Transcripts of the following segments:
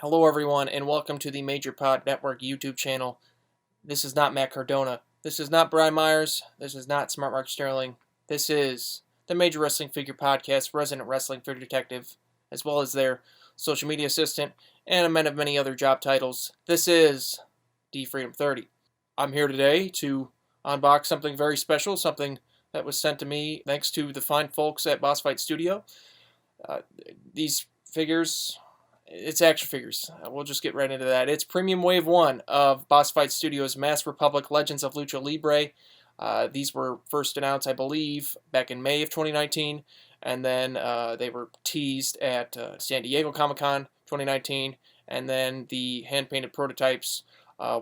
Hello everyone and welcome to the Major Pod Network YouTube channel. This is not Matt Cardona. This is not Brian Myers. This is not Smart Mark Sterling. This is the Major Wrestling Figure Podcast, resident wrestling figure detective, as well as their social media assistant, and a man of many other job titles. This is D Freedom 30. I'm here today to unbox something very special, something that was sent to me thanks to the fine folks at Boss Fight Studio. These figures... It's action figures. We'll just get right into that. It's Premium Wave 1 of Boss Fight Studios' Masked Republic Legends of Lucha Libre. These were first announced, I believe, back in May of 2019, and then they were teased at San Diego Comic-Con 2019, and then the hand-painted prototypes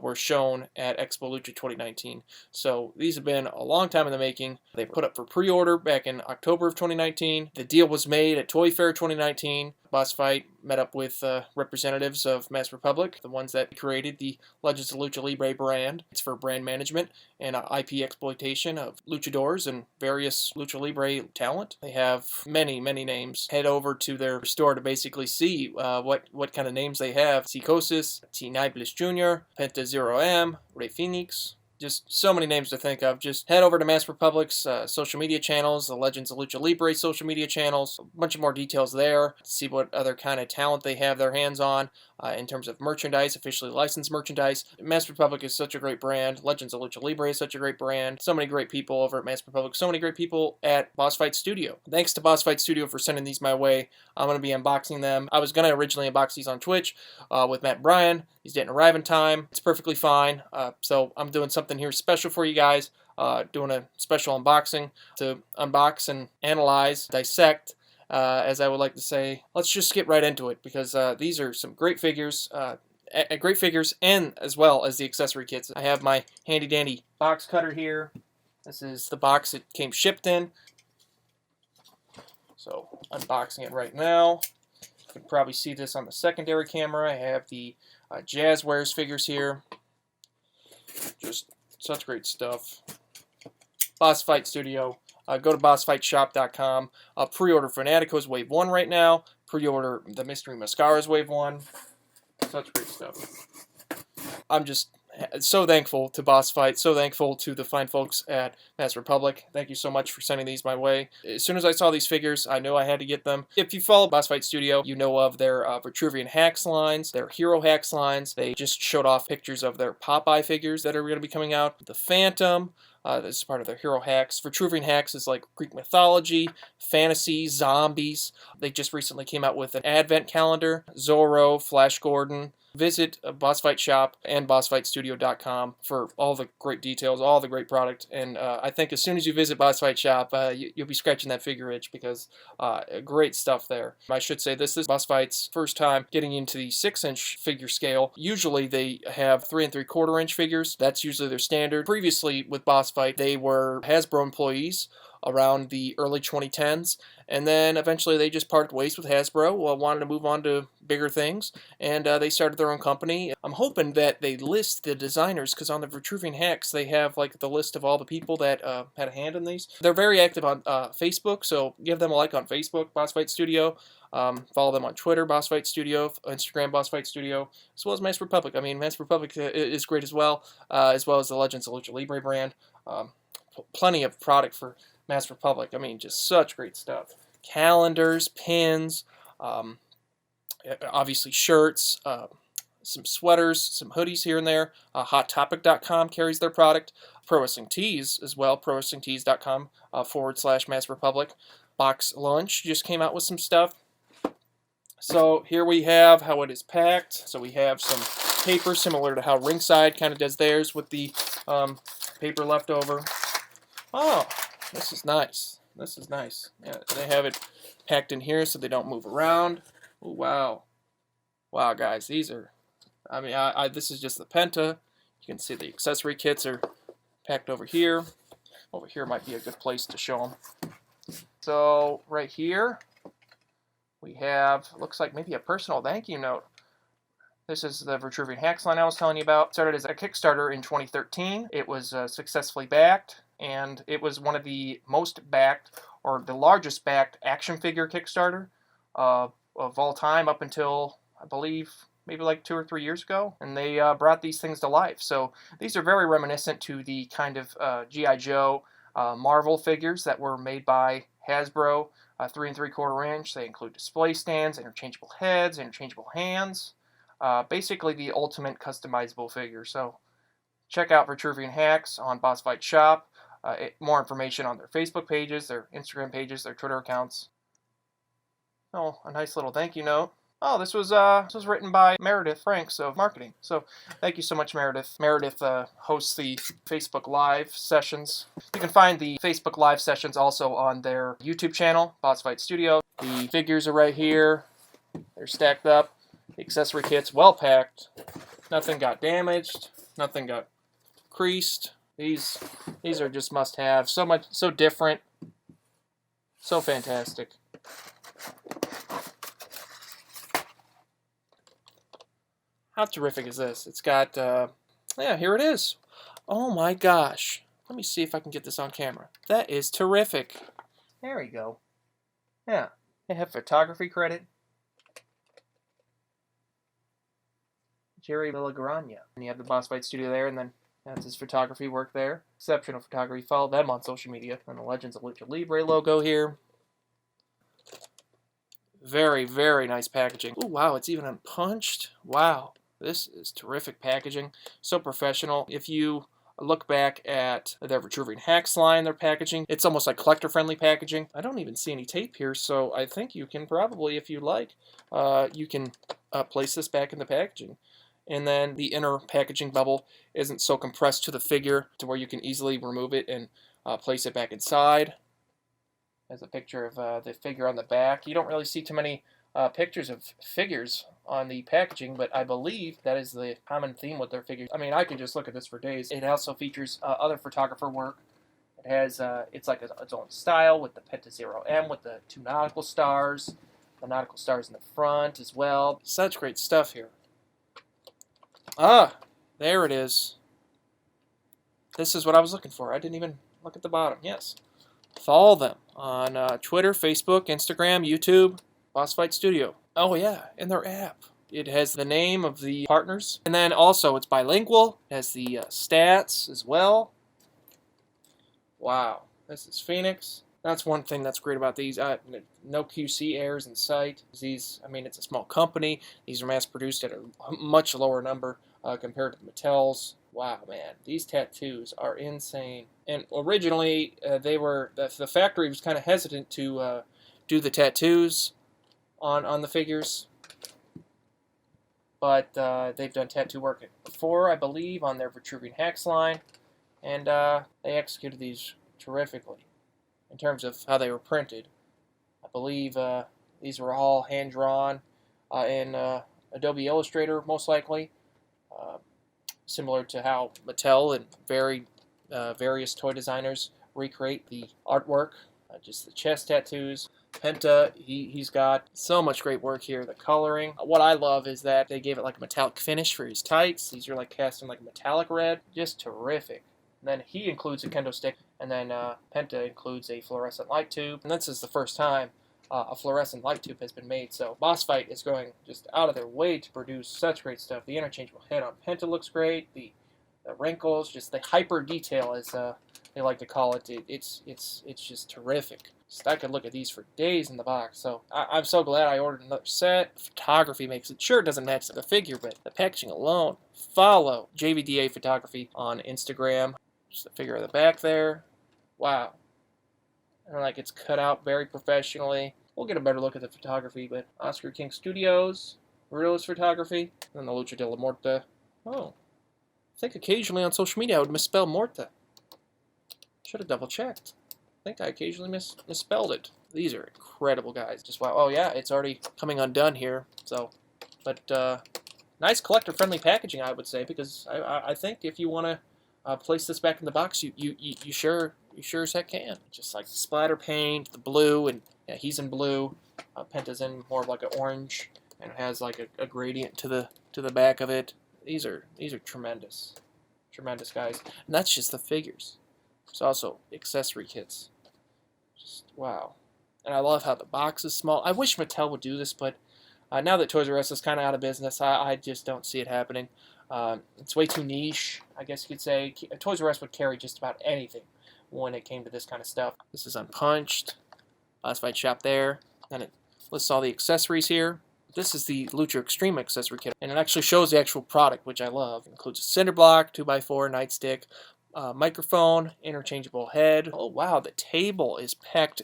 were shown at Expo Lucha 2019. So these have been a long time in the making. They put up for pre-order back in October of 2019. The deal was made at Toy Fair 2019. Boss Fight met up with representatives of Masked Republic, the ones that created the Legends of Lucha Libre brand. It's for brand management and IP exploitation of luchadors and various Lucha Libre talent. They have many names. Head over to their store to basically see what kind of names they have. Psicosis, T. Niblis Jr., Penta 0M, Rey Fénix. Just so many names to think of. Just head over to Masked Republic's social media channels, the Legends of Lucha Libre social media channels, a bunch of more details there, see what other kind of talent they have their hands on in terms of merchandise, officially licensed merchandise. Masked Republic is such a great brand. Legends of Lucha Libre is such a great brand. So many great people over at Masked Republic, so many great people at Boss Fight Studio. Thanks to Boss Fight Studio for sending these my way. I'm going to be unboxing them. I was going to originally unbox these on Twitch with Matt and Brian. These didn't arrive in time. It's perfectly fine. So I'm doing something here special for you guys. Doing a special unboxing to unbox and analyze, dissect, as I would like to say. Let's just get right into it because these are some great figures. Great figures, and as well as the accessory kits. I have my handy dandy box cutter here. This is the box it came shipped in. So unboxing it right now. You can probably see this on the secondary camera. I have the Jazzwares figures here. Just such great stuff. Boss Fight Studio. Go to bossfightshop.com. Pre-order Fanatico's Wave 1 right now. Pre-order the Mystery Mascara's Wave 1. Such great stuff. I'm just so thankful to Boss Fight, so thankful to the fine folks at Masked Republic. Thank you so much for sending these my way. As soon as I saw these figures, I knew I had to get them. If you follow Boss Fight Studio, you know of their Vitruvian Hacks lines, their Hero Hacks lines. They just showed off pictures of their Popeye figures that are going to be coming out. The Phantom. This is part of their Hero Hacks. Vitruvian Hacks is like Greek mythology, fantasy, zombies. They just recently came out with an advent calendar. Zorro, Flash Gordon. Visit Boss Fight Shop and bossfightstudio.com for all the great details, all the great product. And I think as soon as you visit Boss Fight Shop, you'll be scratching that figure itch because great stuff there. I should say this is Boss Fight's first time getting into the 6-inch figure scale. Usually they have 3 3/4-inch figures. That's usually their standard. Previously with Boss Fight, they were Hasbro employees around the early 2010s, and then eventually they just parted ways with Hasbro, wanted to move on to bigger things, and they started their own company. I'm hoping that they list the designers, because on the Vitruvian Hacks they have like the list of all the people that had a hand in these. They're very active on Facebook, so give them a like on Facebook, Boss Fight Studio. Follow them on Twitter, Boss Fight Studio, Instagram, Boss Fight Studio, as well as Masked Republic. I mean, Masked Republic is great as well as the Legends of Lucha Libre brand. Plenty of product for Masked Republic. I mean, just such great stuff. Calendars, pins, obviously shirts, some sweaters, some hoodies here and there. HotTopic.com carries their product. Pro Wrestling Tees as well, prowrestlingtees.com /Masked Republic. Box Lunch just came out with some stuff. So here we have how it is packed. So we have some paper similar to how Ringside kind of does theirs with the paper left over. Oh, this is nice. This is nice. Yeah, they have it packed in here so they don't move around. Oh, wow. Wow, guys, these are... I mean, this is just the Penta. You can see the accessory kits are packed over here. Over here might be a good place to show them. So, right here, we have, looks like maybe a personal thank you note. This is the Vitruvian Hacks line I was telling you about. It started as a Kickstarter in 2013. It was successfully backed, and it was one of the most backed, or the largest backed action figure Kickstarter of all time up until, I believe, maybe like 2 or 3 years ago, and they brought these things to life. So these are very reminiscent to the kind of G.I. Joe Marvel figures that were made by Hasbro, 3 3/4 inch. They include display stands, interchangeable heads, interchangeable hands. Basically the ultimate customizable figure. So check out Vitruvian Hacks on Boss Fight Shop. More information on their Facebook pages, their Instagram pages, their Twitter accounts. Oh, a nice little thank you note. Oh, this was written by Meredith Franks of marketing. So thank you so much, Meredith. Meredith hosts the Facebook Live sessions. You can find the Facebook Live sessions also on their YouTube channel, Boss Fight Studio. The figures are right here. They're stacked up. The accessory kits, well packed. Nothing got damaged. Nothing got creased. These are just must-have. So different. So fantastic. How terrific is this? It's got, yeah, here it is. Oh my gosh. Let me see if I can get this on camera. That is terrific. There we go. Yeah, they have photography credit. Jerry Villagrana. And you have the Boss Fight Studio there, and then that's his photography work there. Exceptional photography. Follow them on social media. And the Legends of Lucha Libre logo here. Very, very nice packaging. Oh, wow, it's even unpunched. Wow. This is terrific packaging, so professional. If you look back at their Vitruvian Hacks line, their packaging, it's almost like collector-friendly packaging. I don't even see any tape here, so I think you can probably, if you like, you can place this back in the packaging. And then the inner packaging bubble isn't so compressed to the figure to where you can easily remove it and place it back inside. There's a picture of the figure on the back. You don't really see too many pictures of figures on the packaging, but I believe that is the common theme with their figures. I mean, I can just look at this for days. It also features other photographer work. It has, it's like its own style with the Penta 0M with the 2 nautical stars, the nautical stars in the front as well. Such great stuff here. Ah, there it is. This is what I was looking for. I didn't even look at the bottom. Yes. Follow them on Twitter, Facebook, Instagram, YouTube, Boss Fight Studio. Oh yeah, and their app. It has the name of the partners. And then also it's bilingual. It has the stats as well. Wow. This is Fénix. That's one thing that's great about these. No QC errors in sight. These, I mean, it's a small company. These are mass produced at a much lower number compared to the Mattels. Wow, man. These tattoos are insane. And originally, the factory was kind of hesitant to do the tattoos on the figures, but they've done tattoo work before, I believe, on their Vitruvian Hacks line, and they executed these terrifically in terms of how they were printed. I believe these were all hand-drawn in Adobe Illustrator, most likely, similar to how Mattel and various toy designers recreate the artwork, just the chest tattoos. Penta, he's got so much great work here. The coloring. What I love is that they gave it like a metallic finish for his tights. These are like cast in like a metallic red. Just terrific. And then he includes a kendo stick, and then Penta includes a fluorescent light tube. And this is the first time a fluorescent light tube has been made. So Boss Fight is going just out of their way to produce such great stuff. The interchangeable head on Penta looks great. The wrinkles, just the hyper detail, as they like to call it. It's just terrific. I could look at these for days in the box, so I'm so glad I ordered another set. Photography makes it, sure, it doesn't match the figure, but the packaging alone. Follow JVDA Photography on Instagram. Just the figure of the back there. Wow. And like it's cut out very professionally. We'll get a better look at the photography, but Oscar King Studios, Realist Photography, and the Lucha de la Muerte. Oh. I think occasionally on social media I would misspell Muerte. Should have double checked. I think I occasionally misspelled it. These are incredible, guys. Just wow. Oh yeah, it's already coming undone here. So, but nice collector-friendly packaging, I would say, because I think if you want to place this back in the box, you sure as heck can. Just like the splatter paint, the blue, and yeah, he's in blue. Penta's in more of like an orange, and it has like a gradient to the back of it. These are tremendous, guys. And that's just the figures. There's also accessory kits. Just wow. And I love how the box is small. I wish Mattel would do this, but Now that Toys R Us is kind of out of business, I just don't see it happening. It's way too niche, I guess you could say. Toys R Us would carry just about anything when it came to this kind of stuff. This is unpunched. Classified shop there. And it lists all the accessories here. This is the Lucha Extrema accessory kit, and it actually shows the actual product, which I love. It includes a cinder block, 2x4 nightstick, microphone, interchangeable head. Oh wow, the table is packed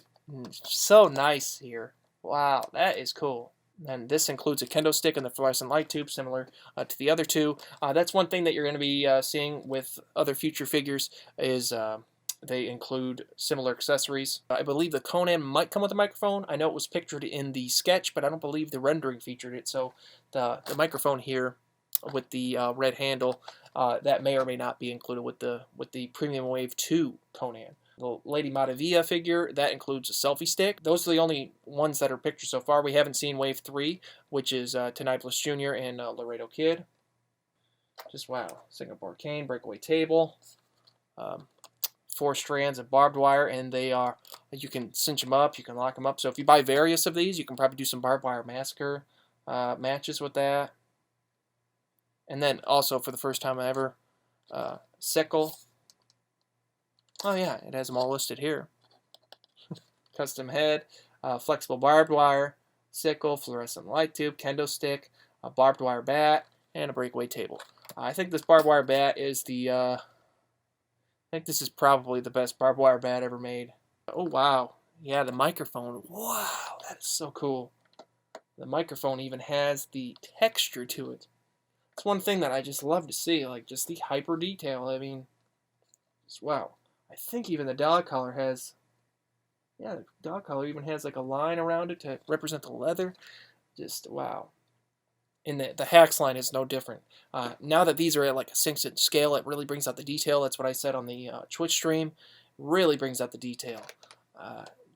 so nice here. Wow, that is cool. And this includes a kendo stick and the fluorescent light tube, similar to the other two. That's one thing that you're going to be seeing with other future figures is they include similar accessories. I believe the Conan might come with a microphone. I know it was pictured in the sketch, but I don't believe the rendering featured it. So the microphone here with the red handle, that may or may not be included with the Premium Wave 2 Conan. The Lady Maravilla figure, that includes a selfie stick. Those are the only ones that are pictured so far. We haven't seen Wave 3, which is Tenebris Jr. and Laredo Kid. Just wow. Singapore cane, breakaway table. 4 strands of barbed wire, and they are, you can cinch them up, you can lock them up. So if you buy various of these, you can probably do some barbed wire massacre matches with that. And then also, for the first time ever, sickle. Oh yeah, it has them all listed here. Custom head, flexible barbed wire, sickle, fluorescent light tube, kendo stick, a barbed wire bat, and a breakaway table. I think this barbed wire bat is the I think this is probably the best barbed wire bat ever made. Oh wow, yeah, the microphone. Wow, that is so cool. The microphone even has the texture to it. It's one thing that I just love to see, like just the hyper detail. I mean, just wow. I think even the dog collar has, yeah, the dog collar even has like a line around it to represent the leather. Just wow. And the Hacks line is no different. Now that these are at like a 6-inch scale, it really brings out the detail. That's what I said on the Twitch stream. Really brings out the detail.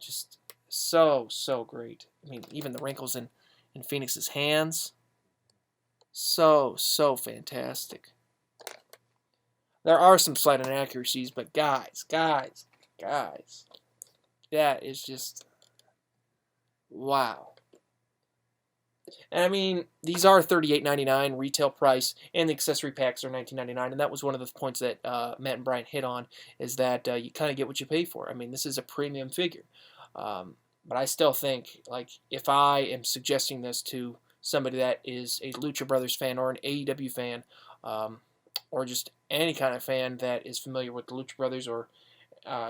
Just so great. I mean, even the wrinkles in Fénix's hands. So fantastic. There are some slight inaccuracies, but guys, that is just wow. And I mean, these are $38.99 retail price, and the accessory packs are $19.99. And that was one of the points that Matt and Brian hit on, is that you kind of get what you pay for. I mean, this is a premium figure, but I still think, like, if I am suggesting this to somebody that is a Lucha Brothers fan or an AEW fan, or just any kind of fan that is familiar with the Lucha Brothers, or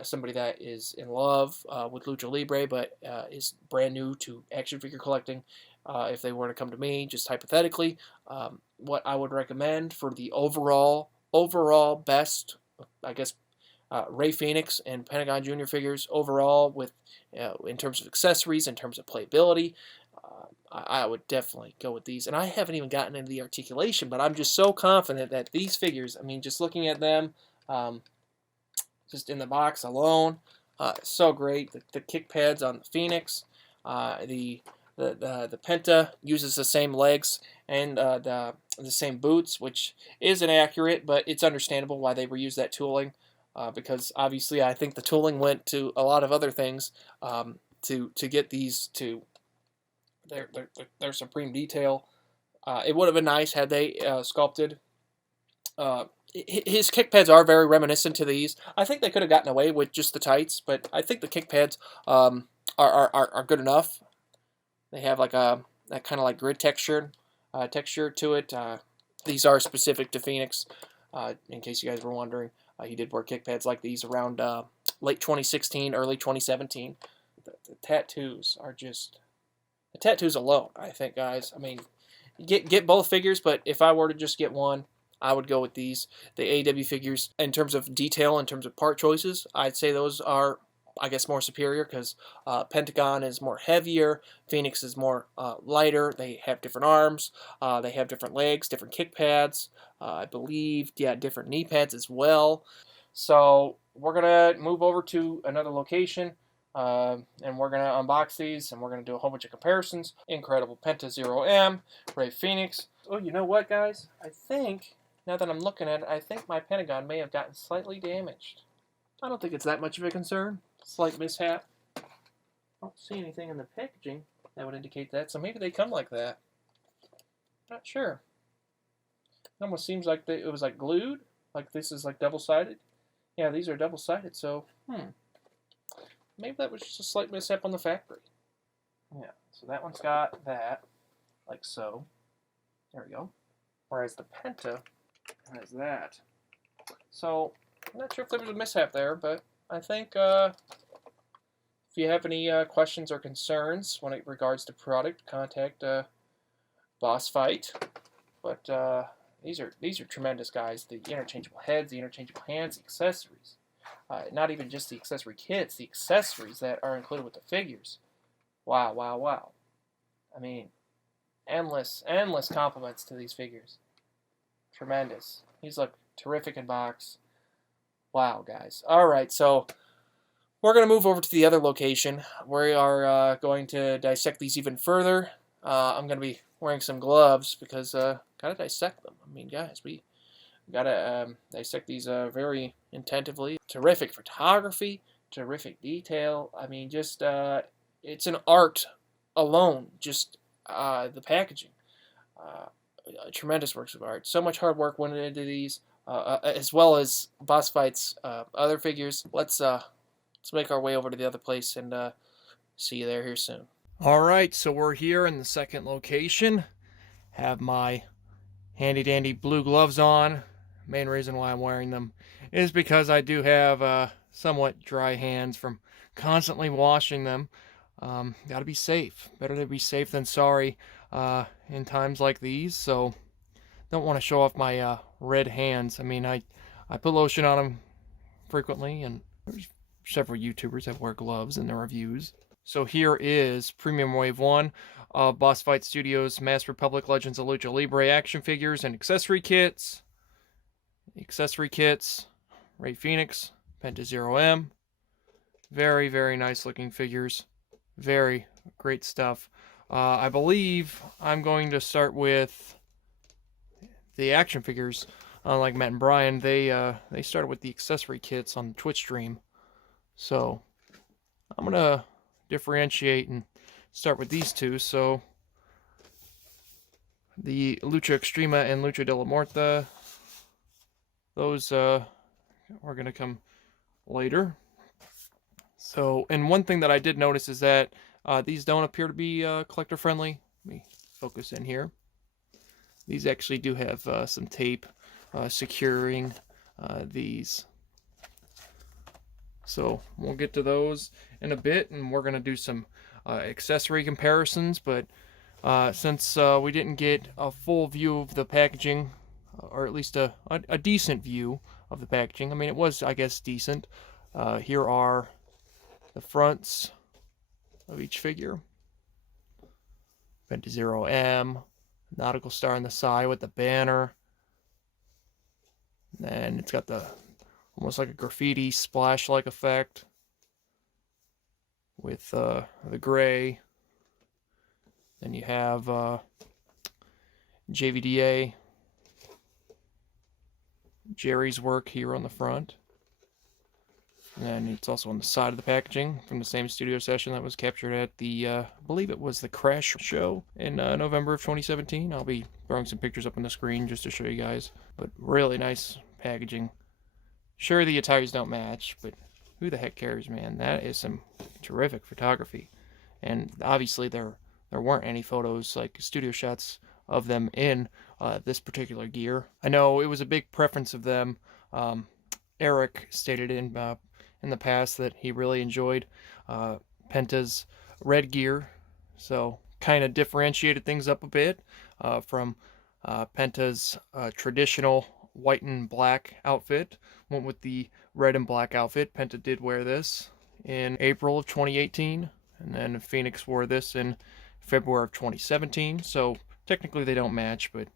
somebody that is in love with Lucha Libre but is brand new to action figure collecting, if they were to come to me, just hypothetically, what I would recommend for the overall best, I guess, Rey Fénix and Pentagon Jr. figures overall, with in terms of accessories, in terms of playability, I would definitely go with these. And I haven't even gotten into the articulation, but I'm just so confident that these figures, I mean, just looking at them, just in the box alone, so great. The kick pads on the Fénix, the Penta uses the same legs and the same boots, which is inaccurate, but it's understandable why they reused that tooling, because obviously I think the tooling went to a lot of other things to get these to their supreme detail. It would have been nice had they sculpted. His kick pads are very reminiscent to these. I think they could have gotten away with just the tights, but I think the kick pads are good enough. They have like that kind of like grid texture to it. These are specific to Fénix, in case you guys were wondering. He did wear kick pads like these around late 2016, early 2017. The tattoos are just, the tattoos alone, I think, guys. I mean, get both figures, but if I were to just get one, I would go with these. The AEW figures, in terms of detail, in terms of part choices, I'd say those are, I guess, more superior, because Pentagon is more heavier, Fénix is more lighter. They have different arms, they have different legs, different kick pads, I believe, yeah, different knee pads as well. So we're going to move over to another location, and we're going to unbox these, and we're going to do a whole bunch of comparisons. Incredible Penta 0M, Rey Fénix. Oh, you know what, guys? I think, now that I'm looking at it, I think my Pentagon may have gotten slightly damaged. I don't think it's that much of a concern. Slight mishap. I don't see anything in the packaging that would indicate that, so maybe they come like that. Not sure. It almost seems like it was like glued. Like this is like double-sided. Yeah, these are double-sided, so, maybe that was just a slight mishap on the factory. Yeah, so that one's got that, like so. There we go. Whereas the Penta has that. So, I'm not sure if there was a mishap there, but I think if you have any questions or concerns when it regards to product, contact Boss Fight. But these are tremendous, guys. The interchangeable heads, the interchangeable hands, the accessories. Not even just the accessory kits, the accessories that are included with the figures. Wow, wow, wow. I mean, endless compliments to these figures. Tremendous. These look terrific in box. Wow, guys. Alright, so we're going to move over to the other location. We are going to dissect these even further. I'm going to be wearing some gloves because gotta dissect them. I mean, guys, we gotta dissect these very attentively. Terrific photography, terrific detail. I mean, just it's an art alone. Just the packaging, tremendous works of art. So much hard work went into these, as well as Boss Fight's other figures. Let's make our way over to the other place and see you there here soon. Alright, so we're here in the second location. Have my handy dandy blue gloves on. Main reason why I'm wearing them is because I do have somewhat dry hands from constantly washing them. Gotta be safe. Better to be safe than sorry in times like these. So don't want to show off my red hands. I mean, I put lotion on them frequently, and there's several YouTubers that wear gloves in their reviews. So here is Premium Wave 1 of Boss Fight Studios' Masked Republic Legends of Lucha Libre action figures and accessory kits. Accessory kits, Rey Fénix, Penta 0M. Very, very nice looking figures. Very great stuff. I believe I'm going to start with the action figures. Like Matt and Brian, they started with the accessory kits on the Twitch stream. So I'm going to differentiate and start with these two. So the Lucha Extrema and Lucha de la Muerte, those are going to come later. So, and one thing that I did notice is that these don't appear to be collector friendly. Let me focus in here. These actually do have some tape securing these. So we'll get to those in a bit, and we're going to do some accessory comparisons. But since we didn't get a full view of the packaging, or at least a decent view of the packaging, I mean, it was, I guess, decent. Here are the fronts of each figure. Penta 0M, nautical star on the side with the banner. And it's got the almost like a graffiti splash-like effect with the gray. Then you have JVDA, Jerry's work here on the front. And it's also on the side of the packaging from the same studio session that was captured at the, I believe it was the Crash show in November of 2017. I'll be throwing some pictures up on the screen just to show you guys. But really nice packaging. Sure, the attires don't match, but who the heck cares, man? That is some terrific photography. And obviously there weren't any photos, like studio shots of them in this particular gear. I know it was a big preference of them. Eric stated in the past that he really enjoyed Penta's red gear, so kind of differentiated things up a bit from Penta's traditional white and black outfit. Went with the red and black outfit. Penta did wear this in April of 2018, and then Fénix wore this in February of 2017, so technically they don't match, but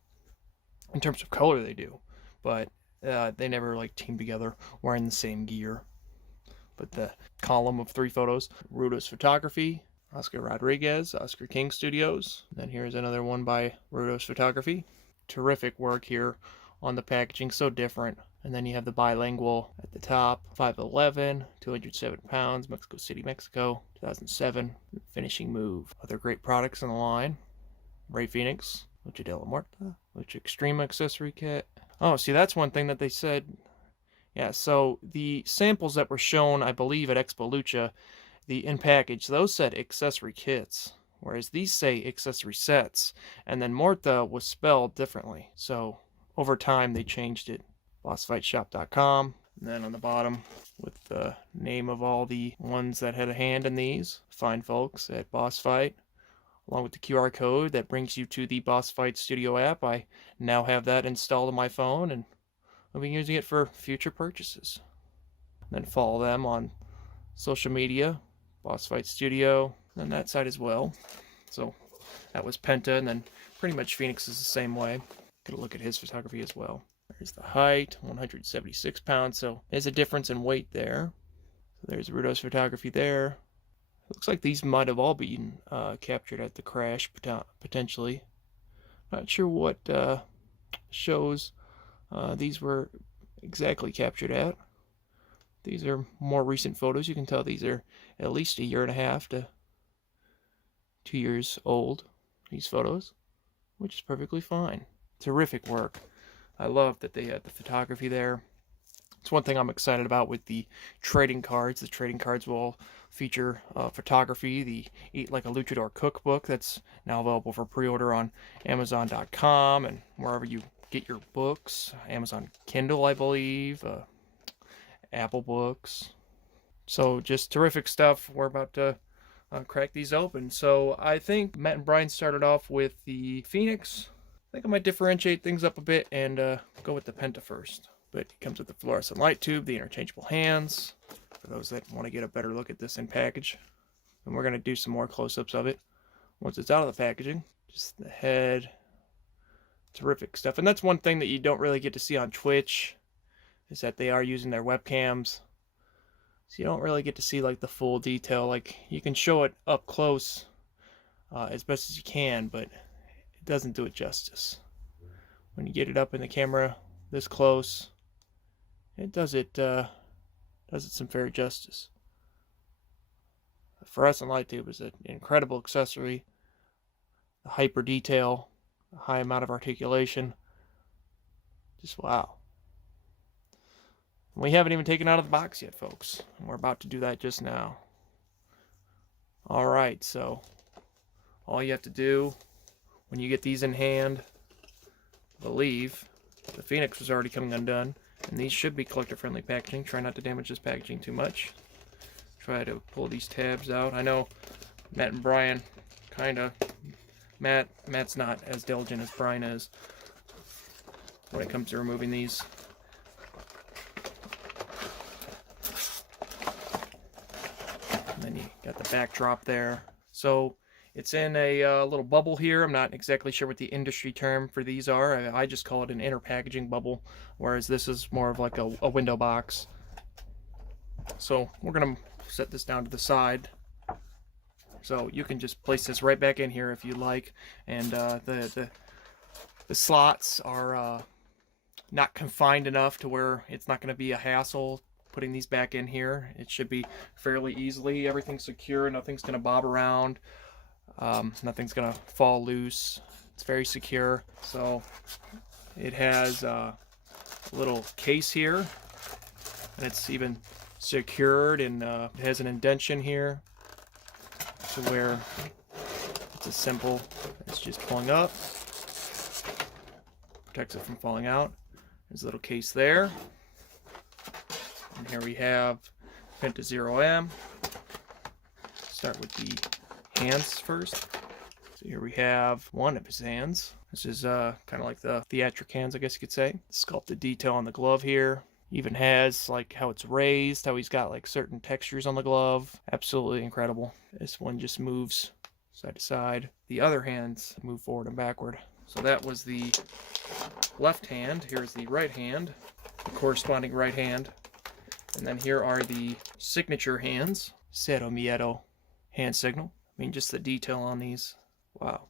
in terms of color they do. But they never like teamed together wearing the same gear. But the column of 3 photos: Rudo's Photography, Oscar Rodriguez, Oscar King Studios. And then here's another one by Rudo's Photography. Terrific work here on the packaging, so different. And then you have the bilingual at the top, 5'11", 207 pounds, Mexico City, Mexico, 2007, finishing move. Other great products in the line: Rey Fénix, Lucha de la Muerte, Lucha Extrema Accessory Kit. Oh, see, that's one thing that they said. Yeah, so the samples that were shown, I believe, at Expo Lucha, the in-package, those said Accessory Kits, whereas these say Accessory Sets, and then Muerte was spelled differently. So over time, they changed it. BossFightShop.com, and then on the bottom, with the name of all the ones that had a hand in these fine folks at Boss Fight, along with the QR code that brings you to the Boss Fight Studio app. I now have that installed on my phone, and I'll be using it for future purchases. And then follow them on social media, Boss Fight Studio, and that side as well. So that was Penta, and then pretty much Fénix is the same way. Get a look at his photography as well. There's the height, 176 pounds, so there's a difference in weight there. So there's Rudo's photography there. It looks like these might have all been captured at the crash, potentially. Not sure what shows these were exactly captured at. These are more recent photos. You can tell these are at least a year and a half to 2 years old, these photos, which is perfectly fine. Terrific work. I love that they had the photography there. It's one thing I'm excited about with the trading cards. The trading cards will feature photography. The Eat Like a Luchador cookbook that's now available for pre-order on Amazon.com and wherever you get your books. Amazon Kindle, I believe. Apple Books. So just terrific stuff. We're about to crack these open. So I think Matt and Brian started off with the Fénix. I think I might differentiate things up a bit and go with the Penta first. But it comes with the fluorescent light tube, the interchangeable hands, for those that want to get a better look at this in package. And we're going to do some more close-ups of it once it's out of the packaging. Just the head. Terrific stuff. And that's one thing that you don't really get to see on Twitch, is that they are using their webcams. So you don't really get to see like the full detail. Like you can show it up close as best as you can, but it doesn't do it justice. When you get it up in the camera this close, it does it some fair justice. The fluorescent light tube is an incredible accessory. The hyper detail, the high amount of articulation, just wow. We haven't even taken it out of the box yet, folks. We're about to do that just now. Alright, so all you have to do when you get these in hand, I believe the Fénix was already coming undone, and these should be collector-friendly packaging. Try not to damage this packaging too much. Try to pull these tabs out. I know Matt and Brian Matt's not as diligent as Brian is when it comes to removing these. And then you got the backdrop there. So it's in a little bubble here. I'm not exactly sure what the industry term for these are. I just call it an inner packaging bubble, whereas this is more of like a window box. So we're going to set this down to the side. So you can just place this right back in here if you like. And the slots are not confined enough to where it's not going to be a hassle putting these back in here. It should be fairly easily. Everything's secure. Nothing's going to bob around. Nothing's going to fall loose. It's very secure. So it has a little case here. And it's even secured, and it has an indentation here to where it's as simple as just pulling up. Protects it from falling out. There's a little case there. And here we have Penta 0M. Start with the hands first. So here we have one of his hands. This is kind of like the theatric hands, I guess you could say. Sculpted detail on the glove here. Even has like how it's raised, how he's got like certain textures on the glove. Absolutely incredible. This one just moves side to side. The other hands move forward and backward. So that was the left hand. Here's the right hand, the corresponding right hand. And then here are the signature hands. Cero Miedo hand signal. I mean, just the detail on these. Wow.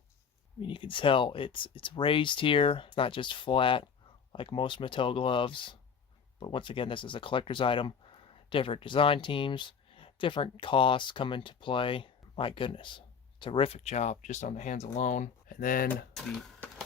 I mean, you can tell it's raised here. It's not just flat like most Mattel gloves. But once again, this is a collector's item. Different design teams, different costs come into play. My goodness, terrific job just on the hands alone. And then the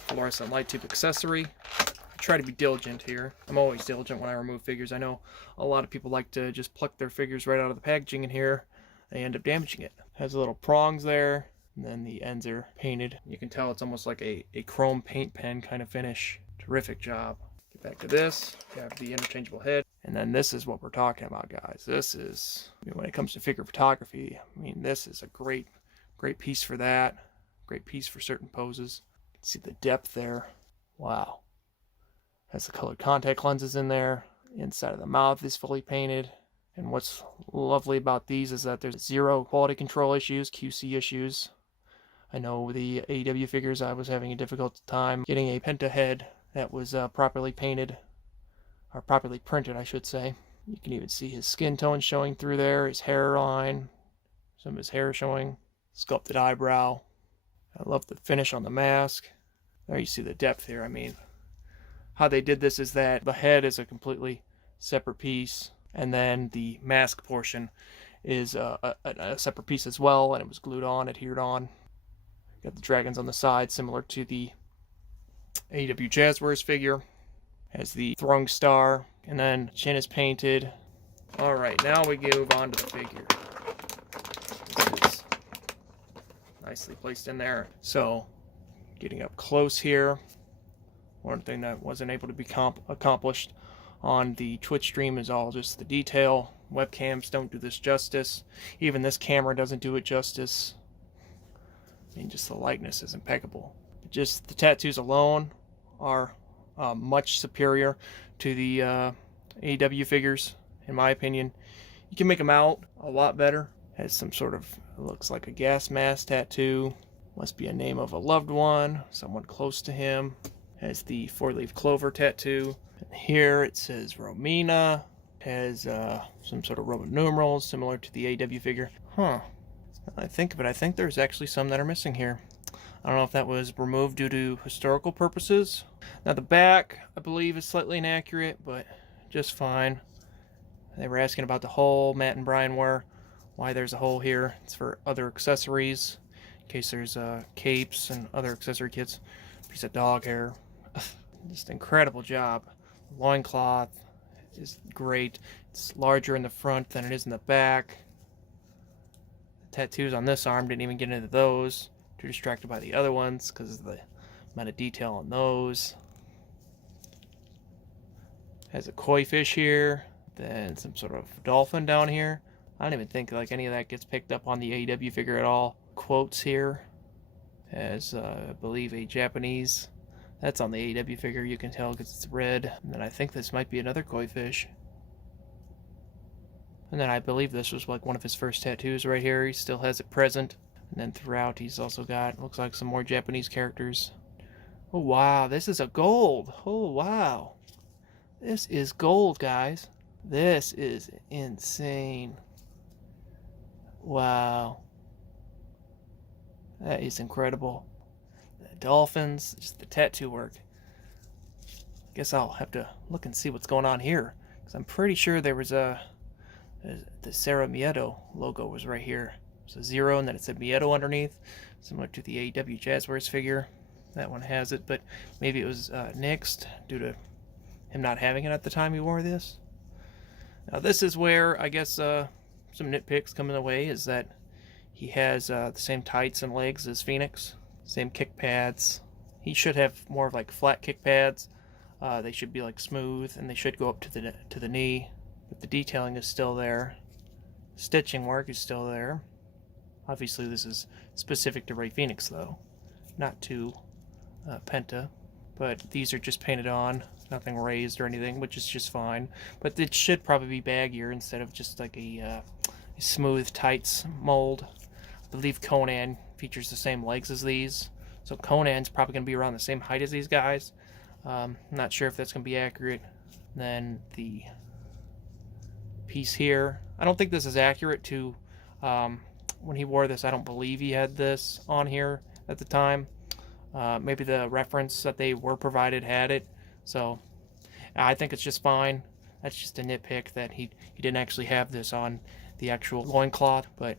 fluorescent light tube accessory. I try to be diligent here. I'm always diligent when I remove figures. I know a lot of people like to just pluck their figures right out of the packaging in here. They end up damaging it. Has little prongs there, and then the ends are painted. You can tell it's almost like a chrome paint pen kind of finish. Terrific job. Get back to this. You have the interchangeable head. And then this is what we're talking about, guys. This is, when it comes to figure photography, I mean, this is a great piece for that. Great piece for certain poses. You can see the depth there. Wow. Has the colored contact lenses in there. Inside of the mouth is fully painted. And what's lovely about these is that there's zero quality control issues, QC issues. I know the AEW figures, I was having a difficult time getting a Penta head that was properly painted, or properly printed, I should say. You can even see his skin tone showing through there, his hairline, some of his hair showing, sculpted eyebrow. I love the finish on the mask. There you see the depth here. I mean, how they did this is that the head is a completely separate piece, and then the mask portion is a separate piece as well, and it was glued on, adhered on. Got the dragons on the side, similar to the AEW Jazz Warriors figure. Has the throwing star, and then chin is painted. Alright, now we move on to the figure. This is nicely placed in there. So, getting up close here. One thing that wasn't able to be accomplished on the Twitch stream is all just the detail. Webcams don't do this justice. Even this camera doesn't do it justice. I mean, just the likeness is impeccable. Just the tattoos alone are much superior to the AEW figures, in my opinion. You can make them out a lot better. Has some sort of, looks like a gas mask tattoo. Must be a name of a loved one, someone close to him. Has the 4-leaf clover tattoo. And here it says Romina. Has some sort of Roman numerals, similar to the AEW figure. Huh. I think of it, I think there's actually some that are missing here. I don't know if that was removed due to historical purposes. Now the back, I believe, is slightly inaccurate, but just fine. They were asking about the hole Matt and Brian were. Why there's a hole here. It's for other accessories, in case there's capes and other accessory kits. Piece of dog hair. Just incredible job. Loincloth is great. It's larger in the front than it is in the back. The tattoos on this arm, didn't even get into those. Too distracted by the other ones because of the amount of detail on those. Has a koi fish here, then some sort of dolphin down here. I don't even think like any of that gets picked up on the AEW figure at all. Quotes here. Has I believe a Japanese. That's on the AEW figure. You can tell because it's red. And then I think this might be another koi fish. And then I believe this was like one of his first tattoos right here. He still has it present. And then throughout he's also got, looks like some more Japanese characters. Oh wow, this is a gold. Oh wow. This is gold, guys. This is insane. Wow. That is incredible. The dolphins, just the tattoo work. Guess I'll have to look and see what's going on here. Because I'm pretty sure there was the Sarah Miedo logo was right here. It's a 0 and then it said Miedo underneath, similar to the AEW Jazz Warriors figure. That one has it, but maybe it was nixed due to him not having it at the time he wore this. Now this is where I guess some nitpicks come in the way, is that he has the same tights and legs as Fénix, same kick pads. He should have more of like flat kick pads. They should be like smooth and they should go up to the knee, but the detailing is still there. Stitching work is still there. Obviously this is specific to Rey Fénix though, not to Penta, but these are just painted on, nothing raised or anything, which is just fine. But it should probably be baggier instead of just like a smooth tights mold. I believe Conan features the same legs as these, so Conan's probably going to be around the same height as these guys. I'm not sure if that's going to be accurate. Then the piece here, I don't think this is accurate to when he wore this. I don't believe he had this on here at the time. Maybe the reference that they were provided had it, so I think it's just fine. That's just a nitpick that he didn't actually have this on the actual loincloth, but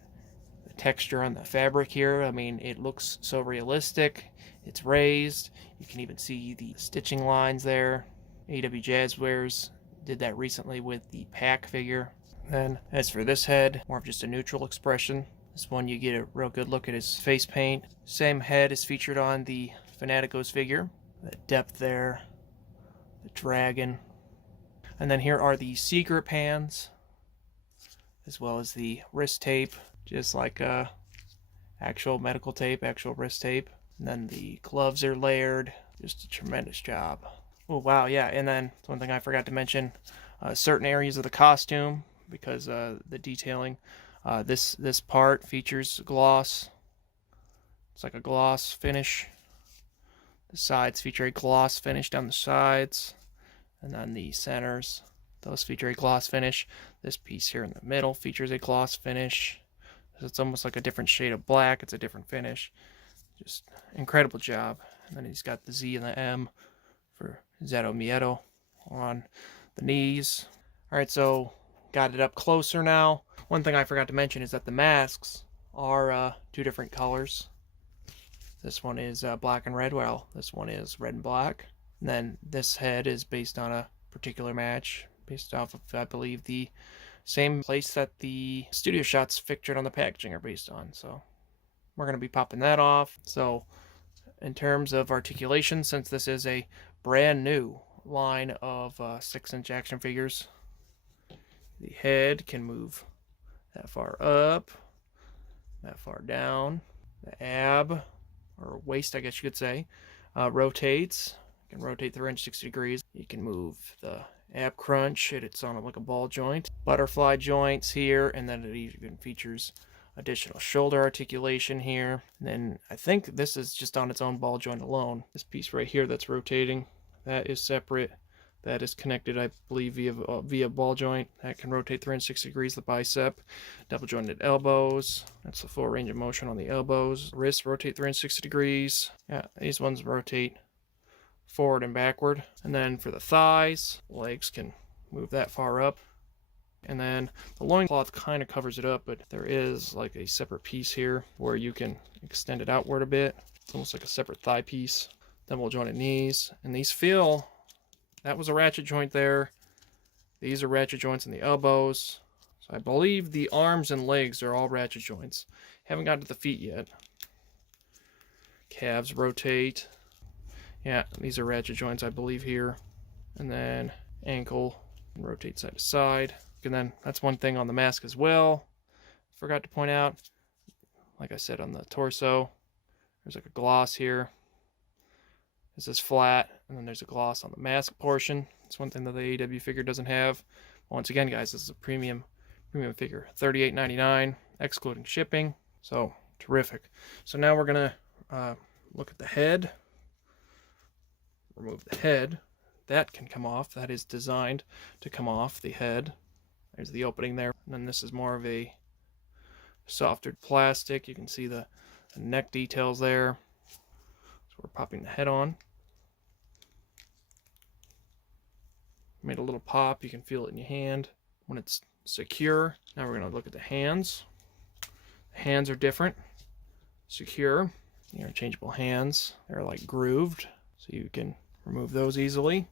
The texture on the fabric here, I mean, it looks so realistic. It's raised. You can even see the stitching lines there. AEW Jazzwares did that recently with the Pack figure. Then, as for this head, more of just a neutral expression. This one you get a real good look at his face paint. Same head is featured on the Fanaticos figure. The depth there, the dragon. And then here are the secret pans, as well as the wrist tape, just like actual medical tape, actual wrist tape. And then the gloves are layered. Just a tremendous job. Oh wow, yeah, and then one thing I forgot to mention, certain areas of the costume, because the detailing, this part features gloss. It's like a gloss finish. The sides feature a gloss finish down the sides, and then the centers, those feature a gloss finish. This piece here in the middle features a gloss finish. It's almost like a different shade of black. It's a different finish. Just incredible job. And then he's got the Z and the M for Zero Miedo on the knees. Alright, so got it up closer now. One thing I forgot to mention is that the masks are two different colors. This one is black and red, while this one is red and black. And then this head is based on a particular match, based off of, I believe, the same place that the studio shots featured on the packaging are based on. So we're going to be popping that off. So in terms of articulation, since this is a brand new line of 6-inch action figures, the head can move that far up, that far down. The ab, or waist I guess you could say, rotates. You can rotate the wrench 60 degrees. You can move the ab crunch. It's on like a ball joint. Butterfly joints here, and then it even features additional shoulder articulation here. And then I think this is just on its own ball joint alone. This piece right here that's rotating, that is separate. That is connected, I believe, via ball joint. That can rotate 360 degrees, the bicep. Double jointed elbows. That's the full range of motion on the elbows. Wrists rotate 360 degrees. Yeah, these ones rotate forward and backward. And then for the thighs, legs can move that far up. And then the loincloth kind of covers it up, but there is like a separate piece here where you can extend it outward a bit. It's almost like a separate thigh piece. Double jointed knees. And these feel... That was a ratchet joint there. These are ratchet joints in the elbows. So I believe the arms and legs are all ratchet joints. Haven't got to the feet yet. Calves rotate. Yeah, these are ratchet joints, I believe, here. And then ankle, rotate side to side. And then that's one thing on the mask as well. Forgot to point out, like I said, on the torso, there's like a gloss here. This is flat, and then there's a gloss on the mask portion. It's one thing that the AEW figure doesn't have. Once again, guys, this is a premium figure. $38.99, excluding shipping. So, terrific. So now we're going to look at the head. Remove the head. That can come off. That is designed to come off the head. There's the opening there. And then this is more of a softer plastic. You can see the neck details there. So we're popping the head on. Made a little pop. You can feel it in your hand when it's secure. Now we're going to look at the hands. The hands are different. Secure. The interchangeable hands. They're like grooved, so you can remove those easily.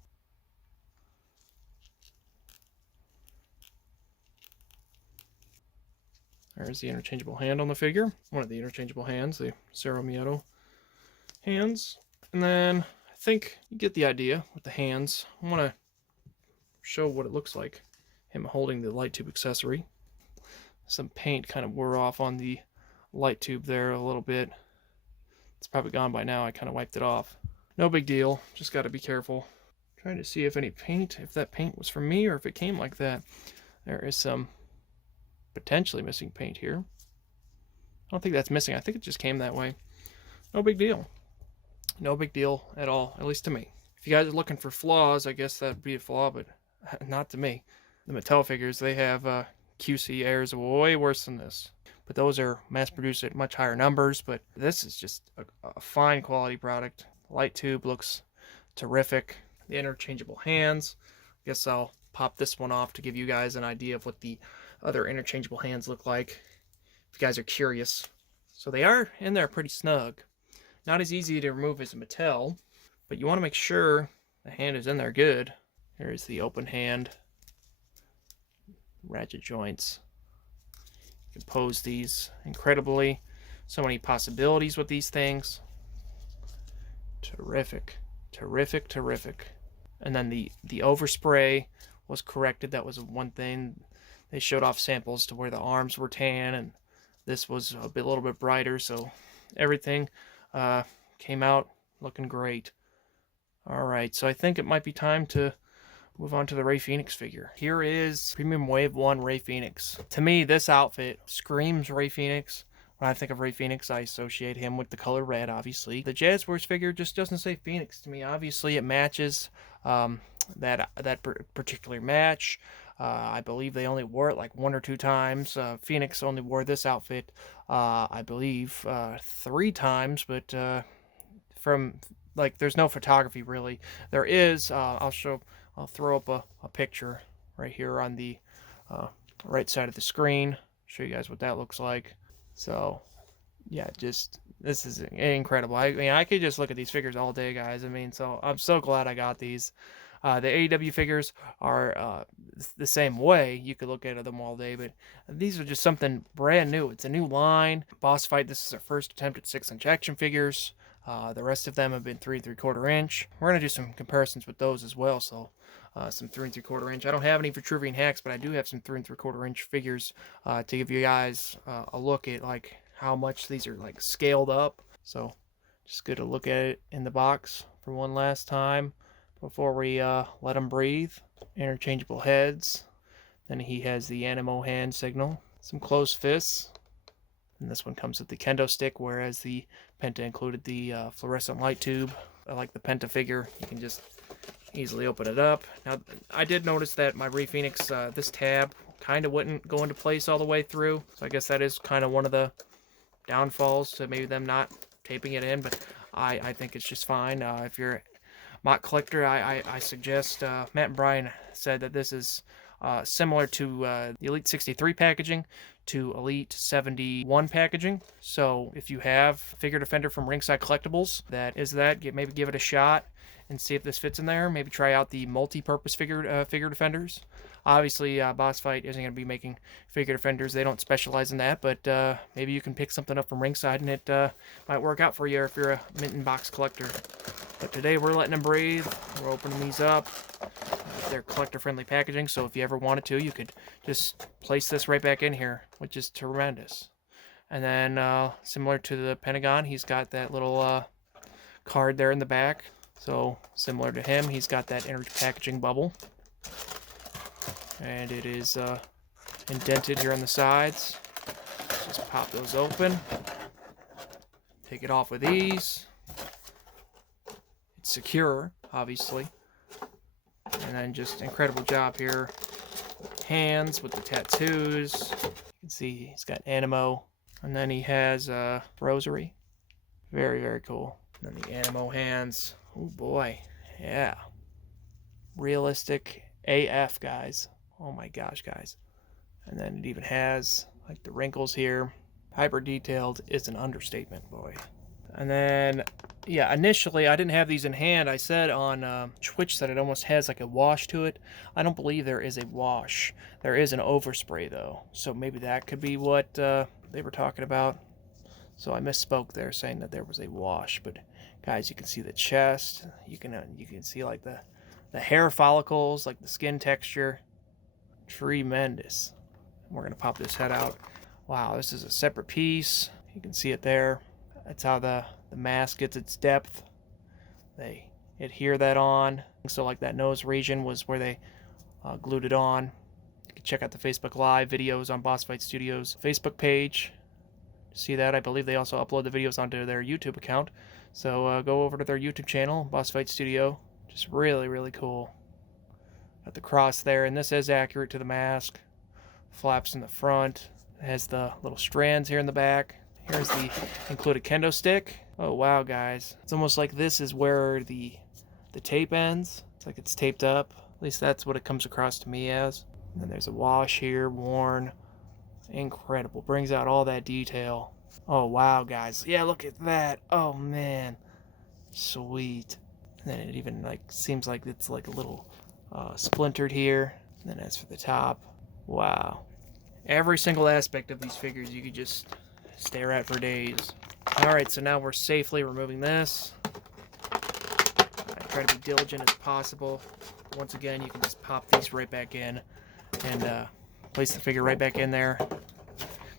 There's the interchangeable hand on the figure. One of the interchangeable hands, the Zero Miedo hands. And then I think you get the idea with the hands. I want to show what it looks like. Him holding the light tube accessory. Some paint kind of wore off on the light tube there a little bit. It's probably gone by now. I kind of wiped it off. No big deal. Just got to be careful. Trying to see if that paint was from me or if it came like that. There is some potentially missing paint here. I don't think that's missing. I think it just came that way. No big deal. No big deal at all, at least to me. If you guys are looking for flaws, I guess that'd be a flaw, but not to me. The Mattel figures, they have QC errors way worse than this. But those are mass-produced at much higher numbers, but this is just a fine quality product. The light tube looks terrific. The interchangeable hands. I guess I'll pop this one off to give you guys an idea of what the other interchangeable hands look like. if you guys are curious. So they are in there pretty snug. Not as easy to remove as a Mattel, but you want to make sure the hand is in there good. Here's the open hand. Ratchet joints. You can pose these incredibly. So many possibilities with these things. Terrific. Terrific, terrific. And then the overspray was corrected. That was one thing. They showed off samples to where the arms were tan, and this was a little bit brighter, so everything came out looking great. Alright, so I think it might be time to move on to the Rey Fénix figure. Here is Premium Wave 1 Rey Fénix. To me, this outfit screams Rey Fénix. When I think of Rey Fénix, I associate him with the color red, obviously. The Jazz Wars figure just doesn't say Fénix to me. Obviously, it matches that particular match. I believe they only wore it like 1 or 2 times. Fénix only wore this outfit, I believe, 3 times, but from, like, there's no photography really. There is, I'll throw up a picture right here on the right side of the screen. Show you guys what that looks like. So, yeah, just, this is incredible. I mean, I could just look at these figures all day, guys. I mean, so I'm so glad I got these. The AEW figures are the same way. You could look at them all day, but these are just something brand new. It's a new line. Boss Fight, this is our first attempt at 6-inch action figures. The rest of them have been 3 3/4 inch. We're going to do some comparisons with those as well, so some 3 3/4 inch. I don't have any Vitruvian hacks, but I do have some 3 3/4 inch figures to give you guys a look at like how much these are like scaled up. So just good to look at it in the box for one last time before we let them breathe. Interchangeable heads. Then he has the Animo hand signal. Some closed fists. And this one comes with the Kendo stick, whereas the Penta included the fluorescent light tube. I like the Penta figure. You can just easily open it up. Now, I did notice that my Rey Fénix, this tab kind of wouldn't go into place all the way through. So I guess that is kind of one of the downfalls to maybe them not taping it in, but I think it's just fine. If you're a MOC collector, I suggest, Matt and Brian said that this is similar to the Elite 63 packaging to Elite 71 packaging. So if you have Figure Defender from Ringside Collectibles, maybe give it a shot and see if this fits in there. Maybe try out the multi-purpose figure defenders. Obviously, Boss Fight isn't going to be making figure defenders. They don't specialize in that, but maybe you can pick something up from Ringside and it might work out for you if you're a mint and box collector. But today we're letting them breathe. We're opening these up. They're collector-friendly packaging, so if you ever wanted to, you could just place this right back in here, which is tremendous. And then, similar to the Pentagon, he's got that little card there in the back. So, similar to him, he's got that inner packaging bubble. And it is indented here on the sides. Just pop those open. Take it off with ease. It's secure, obviously. And then just incredible job here. Hands with the tattoos. You can see he's got Animo. And then he has Rosary. Very, very cool. And then the Animo hands. Oh boy. Yeah. Realistic AF, guys. Oh my gosh, guys. And then it even has like the wrinkles here. Hyper detailed is an understatement, boy. And then, yeah, initially I didn't have these in hand. I said on Twitch that it almost has like a wash to it. I don't believe there is a wash. There is an overspray though. So maybe that could be what they were talking about. So I misspoke there saying that there was a wash. But guys, you can see the chest. You can see like the hair follicles, like the skin texture. Tremendous. We're going to pop this head out. Wow, this is a separate piece. You can see it there. That's how the mask gets its depth. They adhere that on. So like that nose region was where they glued it on. You can check out the Facebook Live videos on Boss Fight Studios Facebook page. See that? I believe they also upload the videos onto their YouTube account. So go over to their YouTube channel, Boss Fight Studio. Just really, really cool. Got the cross there, and this is accurate to the mask. Flaps in the front. It has the little strands here in the back. Here's the included kendo stick. Oh wow, guys. It's almost like this is where the tape ends. It's like it's taped up. At least that's what it comes across to me as. And then there's a wash here, worn. Incredible. Brings out all that detail. Oh, wow, guys. Yeah, look at that. Oh, man. Sweet. And then it even like seems like it's like a little splintered here. And then as for the top, wow. Every single aspect of these figures you could just stare at for days. Alright, so now we're safely removing this. I try to be diligent as possible. Once again, you can just pop these right back in and place the figure right back in there.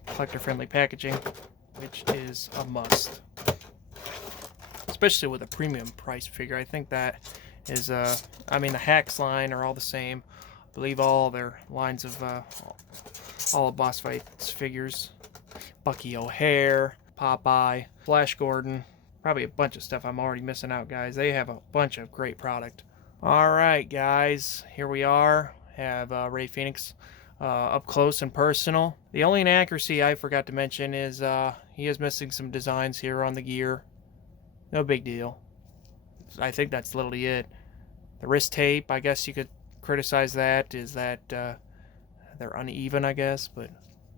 Collector-friendly packaging, which is a must. Especially with a premium price figure. I think that is, I mean, the Hacks line are all the same. I believe all their lines of, all of Boss Fight's figures. Bucky O'Hare, Popeye, Flash Gordon. Probably a bunch of stuff I'm already missing out, guys. They have a bunch of great product. Alright, guys. Here we are. Have Rey Fénix up close and personal. The only inaccuracy I forgot to mention is he is missing some designs here on the gear. No big deal. I think that's literally it. The wrist tape, I guess you could criticize that, is that they're uneven, I guess, but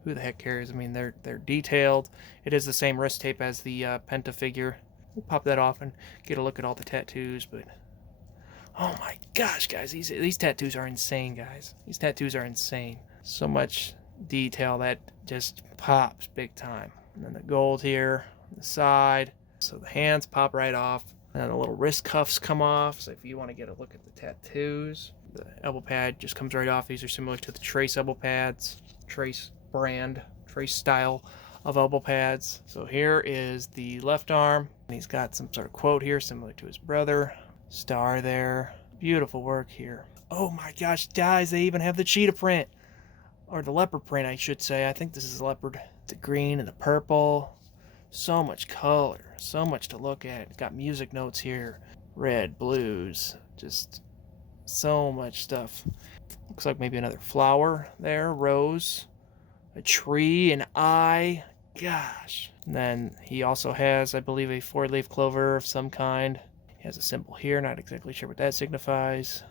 who the heck cares? I mean, they're detailed. It is the same wrist tape as the Penta figure. We'll pop that off and get a look at all the tattoos, but oh my gosh, guys, these tattoos are insane, guys. These tattoos are insane. So much detail that just pops big time. And then the gold here on the side. So the hands pop right off. And then the little wrist cuffs come off. So if you want to get a look at the tattoos, the elbow pad just comes right off. These are similar to the Trace elbow pads. Trace brand, Trace style of elbow pads. So here is the left arm. And he's got some sort of quote here similar to his brother. Star there. Beautiful work here. Oh my gosh, guys, they even have the cheetah print. Or the leopard print, I should say. I think this is leopard. The green and the purple. So much color. So much to look at. It's got music notes here. Red, blues. Just so much stuff. Looks like maybe another flower there. Rose. A tree. An eye. Gosh. And then he also has, I believe, a 4-leaf clover of some kind. He has a symbol here. Not exactly sure what that signifies.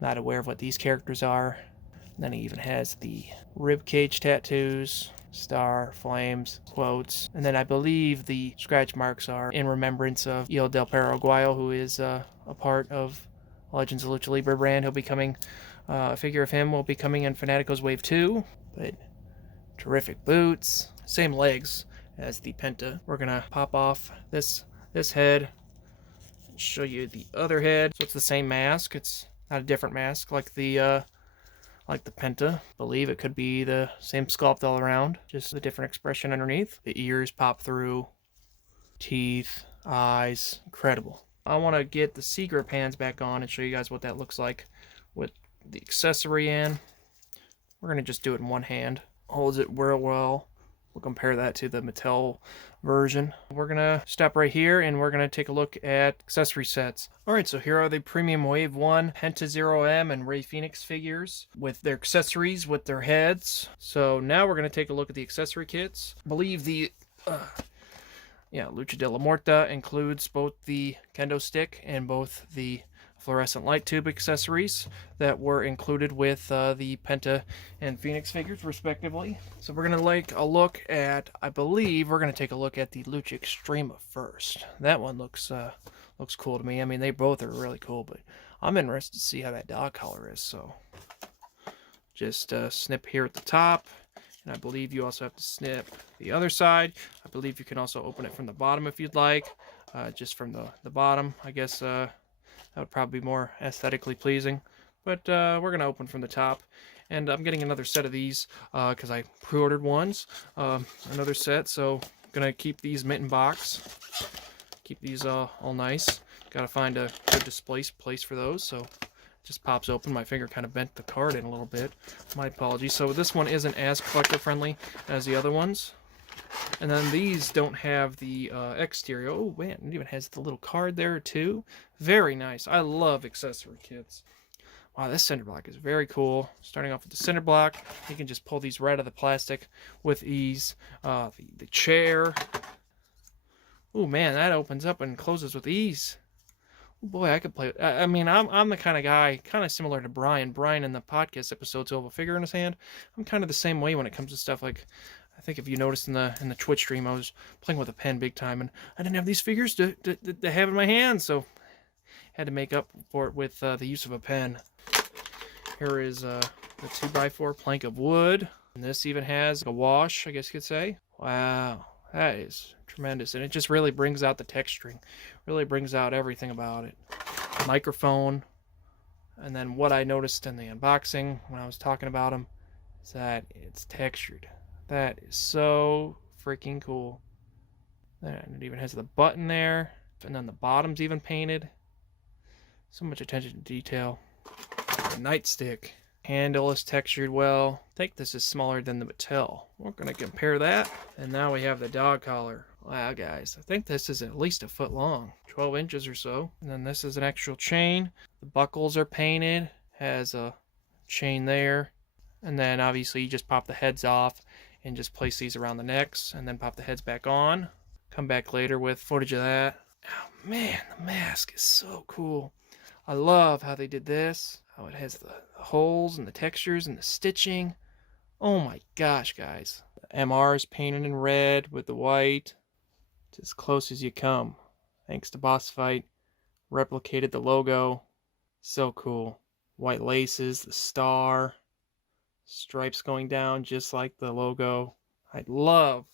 Not aware of what these characters are. And then he even has the rib cage tattoos. Star, flames, quotes. And then I believe the scratch marks are in remembrance of Il Del Paraguayo, who is a part of Legends of Lucha Libre brand. He'll be coming, a figure of him will be coming in Fanatico's Wave 2. But terrific boots. Same legs as the Penta. We're going to pop off this head. Show you the other head. So it's the same mask. It's not a different mask like the Penta. I believe it could be the same sculpt all around, just a different expression underneath. The ears pop through, teeth, eyes, incredible. I want to get the sea grip hands back on and show you guys what that looks like with the accessory in. We're going to just do it in one hand. Holds it real well. We'll compare that to the Mattel version. We're going to stop right here and we're going to take a look at accessory sets. Alright, so here are the Premium Wave 1 Penta 0M and Rey Fénix figures with their accessories, with their heads. So now we're going to take a look at the accessory kits. I believe the Lucha de la Muerte includes both the Kendo stick and both the fluorescent light tube accessories that were included with the Penta and Fénix figures respectively. So we're going to look at, I believe we're going to take a look at the Lucha Extrema first. That one looks cool to me. I mean, they both are really cool, but I'm interested to see how that dog collar is. So just snip here at the top, and I believe you also have to snip the other side. I believe you can also open it from the bottom if you'd like, just from the bottom. I guess that would probably be more aesthetically pleasing. But we're going to open from the top. And I'm getting another set of these because I pre-ordered ones. Another set, so I'm going to keep these mint in box. Keep these all nice. Got to find a good display place for those. So it just pops open. My finger kind of bent the card in a little bit. My apologies. So this one isn't as collector friendly as the other ones. And then these don't have the exterior. Oh, man, it even has the little card there, too. Very nice. I love accessory kits. Wow, this cinder block is very cool. Starting off with the cinder block, you can just pull these right out of the plastic with ease. The chair. Oh, man, that opens up and closes with ease. Boy, I could play. I mean, I'm the kind of guy, kind of similar to Brian. Brian in the podcast episodes will have a figure in his hand. I'm kind of the same way when it comes to stuff like. I think if you noticed in the Twitch stream, I was playing with a pen big time, and I didn't have these figures to have in my hand, so had to make up for it with the use of a pen. Here is the 2x4 plank of wood, and this even has a wash, I guess you could say. Wow, that is tremendous, and it just really brings out the texturing, really brings out everything about it. Microphone, and then what I noticed in the unboxing when I was talking about them is that it's textured. That is so freaking cool. And it even has the button there, and then the bottom's even painted. So much attention to detail. The nightstick handle is textured well. I think this is smaller than the Mattel. We're going to compare that. And now we have the dog collar. Wow, guys, I think this is at least a foot long, 12 inches or so. And then this is an actual chain. The buckles are painted, has a chain there. And then obviously you just pop the heads off and just place these around the necks and then pop the heads back on. Come back later with footage of that. Oh man, the mask is so cool. I love how they did this. How it has the holes and the textures and the stitching. Oh my gosh, guys. The MR is painted in red with the white. It's as close as you come. Thanks to Boss Fight. Replicated the logo. So cool. White laces, the star. Stripes going down just like the logo. I love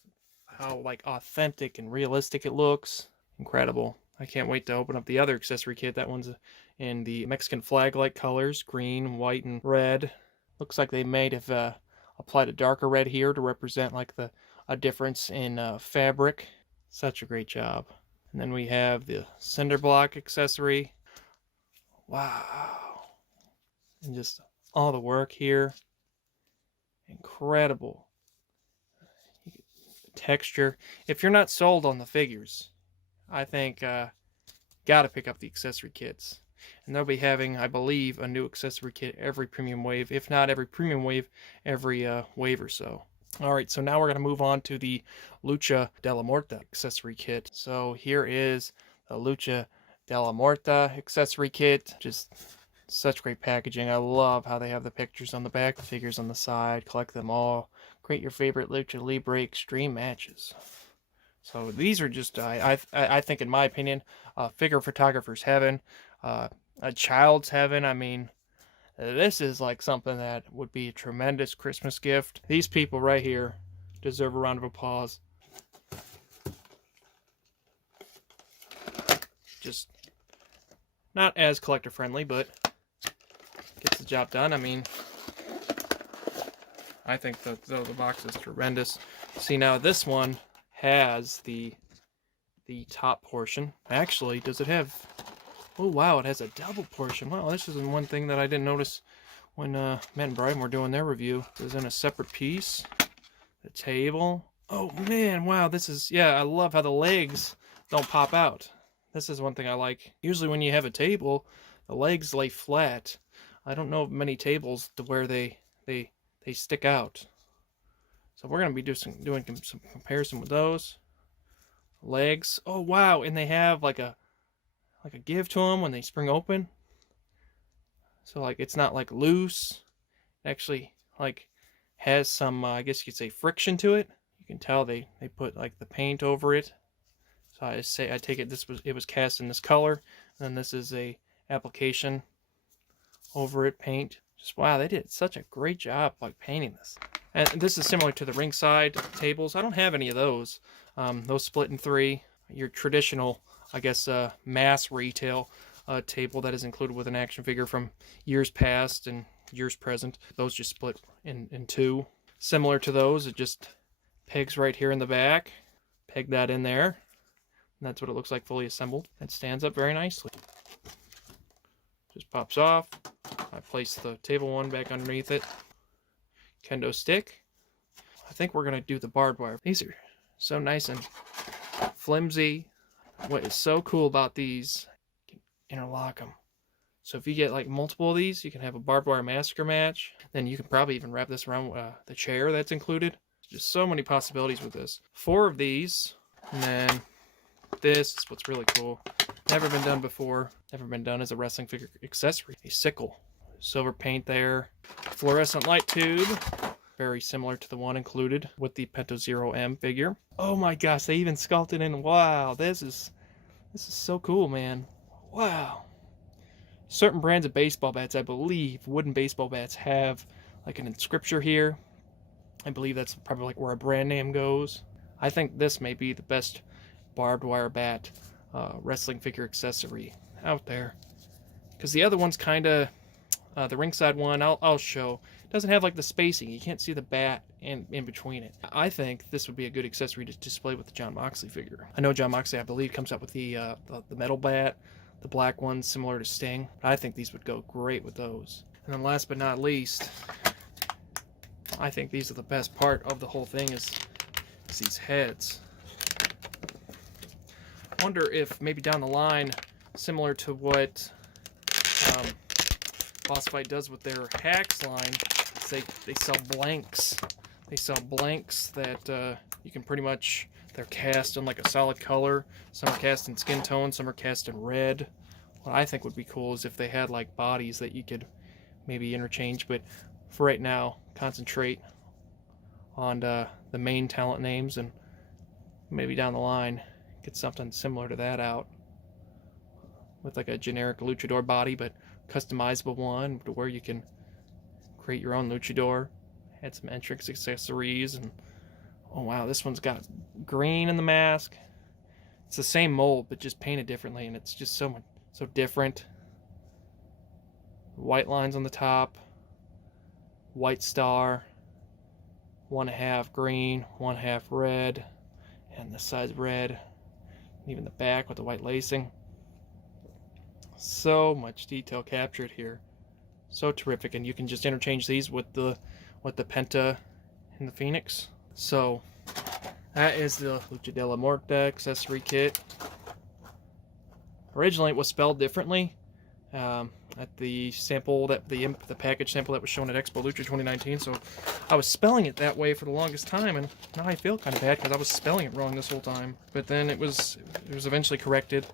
how like authentic and realistic it looks. Incredible. I can't wait to open up the other accessory kit. That one's in the Mexican flag-like colors, green, white, and red. Looks like they may have applied a darker red here to represent like a difference in fabric. Such a great job. And then we have the Cinder Block accessory. Wow. And just all the work here. Incredible. Texture. If you're not sold on the figures, I think gotta pick up the accessory kits. And they'll be having, I believe, a new accessory kit every premium wave. If not every premium wave, every wave or so. Alright, so now we're going to move on to the Lucha de la Muerte accessory kit. So here is the Lucha de la Muerte accessory kit. Just such great packaging. I love how they have the pictures on the back, the figures on the side. Collect them all. Create your favorite Lucha Libre Extreme matches. So these are just, I think, in my opinion, figure photographer's heaven, a child's heaven. I mean, this is like something that would be a tremendous Christmas gift. These people right here deserve a round of applause. Just not as collector friendly, but gets the job done. I mean, I think the box is tremendous. See, now this one has the top portion. Actually, does it have... Oh, wow, it has a double portion. Wow, this is one thing that I didn't notice when Matt and Brian were doing their review. It was in a separate piece. The table. Oh, man, wow, this is... Yeah, I love how the legs don't pop out. This is one thing I like. Usually when you have a table, the legs lay flat. I don't know of many tables to where they stick out. So we're going to be doing some comparison with those. Legs. Oh, wow, and they have like a give to them when they spring open. So like it's not like loose. It actually like has some I guess you could say friction to it. You can tell they put like the paint over it. So I take it it was cast in this color, and then this is a application over it, paint. Just wow, they did such a great job like painting this. And this is similar to the ringside tables. I don't have any of those. Those split in three. Your traditional, I guess, mass retail table that is included with an action figure from years past and years present. Those just split in two. Similar to those, it just pegs right here in the back. Peg that in there. And that's what it looks like fully assembled. It stands up very nicely. Just pops off. I place the table one back underneath it. Kendo stick. I think we're going to do the barbed wire. These are so nice and flimsy. What is so cool about these, you can interlock them. So if you get like multiple of these, you can have a barbed wire massacre match. Then you can probably even wrap this around the chair that's included. Just so many possibilities with this. 4 of these, and then this is what's really cool. Never been done before. never been done as a wrestling figure accessory. A sickle, silver paint there, fluorescent light tube, very similar to the one included with the Penta 0M figure. Oh my gosh, they even sculpted in. Wow, this is so cool, man. Wow. Certain brands of baseball bats, I believe, wooden baseball bats have like an inscription here. I believe that's probably like where a brand name goes. I think this may be the best barbed wire bat wrestling figure accessory out there. Because the other one's kind of, the ringside one, I'll show, doesn't have like the spacing. You can't see the bat in between it. I think this would be a good accessory to display with the Jon Moxley figure. I know Jon Moxley, I believe, comes up with the metal bat, the black one similar to Sting. I think these would go great with those. And then last but not least, I think these are the best part of the whole thing is these heads. I wonder if maybe down the line, similar to what Boss Fight does with their hacks line, they sell blanks. They sell blanks that you can pretty much, they're cast in like a solid color. Some are cast in skin tone, some are cast in red. What I think would be cool is if they had like bodies that you could maybe interchange, but for right now, concentrate on the main talent names, and maybe down the line get something similar to that out with like a generic luchador body, but customizable one to where you can create your own luchador, add some entrance accessories. And oh wow, this one's got green in the mask. It's the same mold but just painted differently, and it's just so different. White lines on the top, white star, 1/2 green, 1/2 red, and the side's red, even the back with the white lacing. So much detail captured here, so terrific. And you can just interchange these with the Penta and the Fénix. So that is the Lucha de la Muerte accessory kit. Originally it was spelled differently at the sample, that the package sample that was shown at Expo Lucha 2019. So I was spelling it that way for the longest time, and now I feel kind of bad because I was spelling it wrong this whole time. But then it was eventually corrected,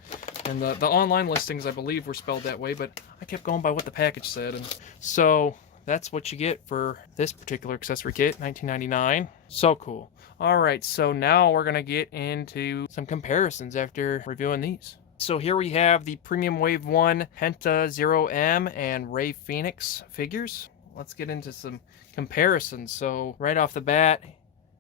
and the online listings I believe were spelled that way, but I kept going by what the package said. And so that's what you get for this particular accessory kit, $19.99. So cool. All right, so now we're gonna get into some comparisons after reviewing these. So here we have the Premium Wave 1 Penta 0M and Rey Fénix figures. Let's get into some comparisons. So right off the bat,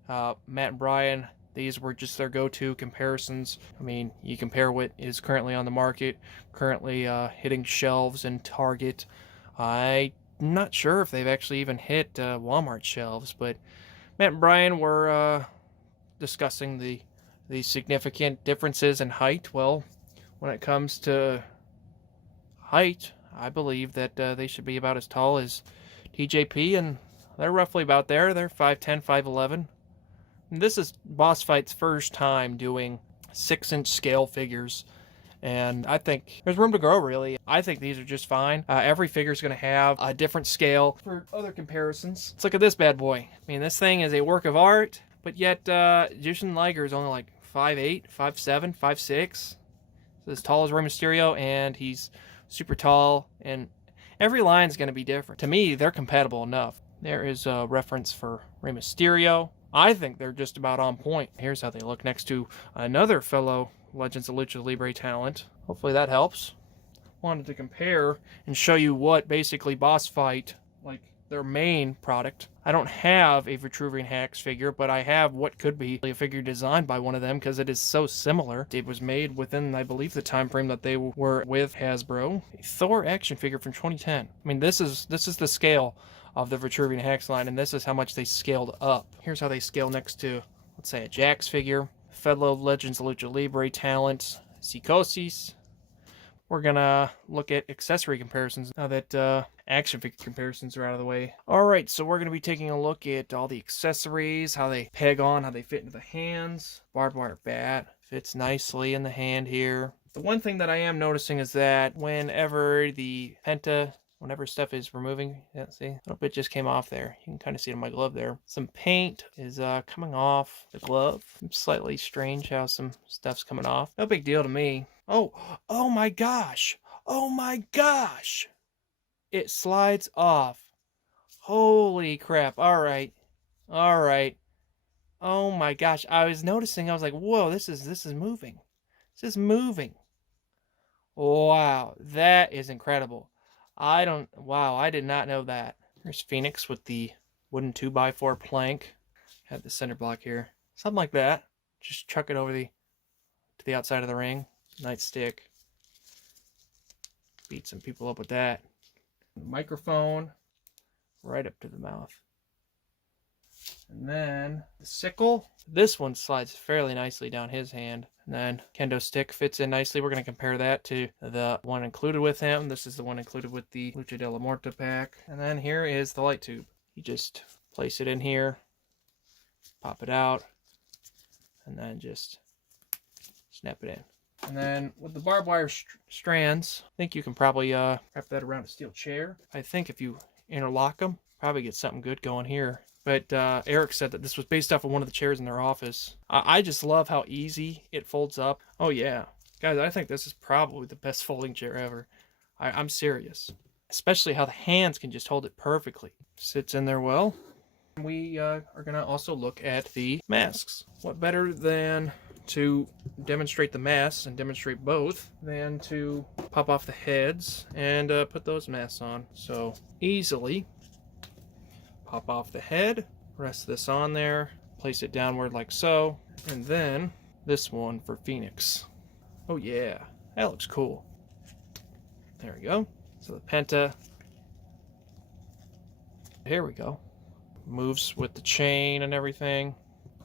Matt and Brian, these were just their go-to comparisons. I mean, you compare what is currently on the market, currently hitting shelves in Target. I'm not sure if they've actually even hit Walmart shelves, but Matt and Brian were discussing the significant differences in height. Well, when it comes to height, I believe that they should be about as tall as TJP, and they're roughly about there. They're 5'10", 5'11". And this is Boss Fight's first time doing 6-inch scale figures, and I think there's room to grow, really. I think these are just fine. Every figure is going to have a different scale for other comparisons. Let's look at this bad boy. I mean, this thing is a work of art, but yet Jushin Liger is only like 5'8", 5'7", 5'6". As tall as Rey Mysterio, and he's super tall, and every line is going to be different. To me, they're compatible enough. There is a reference for Rey Mysterio. I think they're just about on point. Here's how they look next to another fellow Legends of Lucha Libre talent. Hopefully that helps. Wanted to compare and show you what basically Boss Fight, like their main product. I don't have a Vitruvian Hacks figure, but I have what could be a figure designed by one of them because it is so similar. It was made within, I believe, the time frame that they were with Hasbro. A Thor action figure from 2010. I mean, this is the scale of the Vitruvian Hacks line, and this is how much they scaled up. Here's how they scale next to, let's say, a Jax figure. Fellow Legends of Lucha Libre talent, Psicosis. We're gonna look at accessory comparisons now that action figure comparisons are out of the way. Alright, so we're gonna be taking a look at all the accessories, how they peg on, how they fit into the hands. Barbed wire bat fits nicely in the hand here. The one thing that I am noticing is that whenever the Penta, whenever stuff is removing, yeah, see, a little bit just came off there. You can kind of see it on my glove there. Some paint is coming off the glove. It's slightly strange how some stuff's coming off. No big deal to me. Oh my gosh. Oh my gosh! It slides off. Holy crap. Alright. Alright. Oh my gosh. I was noticing, I was like, whoa, this is moving. This is moving. Wow. That is incredible. Wow, I did not know that. Here's Fénix with the wooden 2x4 plank. Had the cinder block here. Something like that. Just chuck it over to the outside of the ring. Nightstick. Beat some people up with that. Microphone. Right up to the mouth. And then the sickle. This one slides fairly nicely down his hand. And then Kendo stick fits in nicely. We're going to compare that to the one included with him. This is the one included with the Lucha de la Muerte pack. And then here is the light tube. You just place it in here, pop it out, and then just snap it in. And then with the barbed wire strands, I think you can probably wrap that around a steel chair. I think if you interlock them, probably get something good going here. But Eric said that this was based off of one of the chairs in their office. I just love how easy it folds up. Oh yeah. Guys, I think this is probably the best folding chair ever. I'm serious. Especially how the hands can just hold it perfectly. Sits in there well. We are going to also look at the masks. What better than to demonstrate the masks and demonstrate both than to pop off the heads and put those masks on. So easily pop off the head, rest this on there, place it downward like so, and then this one for Fénix. Oh yeah, that looks cool. There we go. So the Penta. Here we go. Moves with the chain and everything.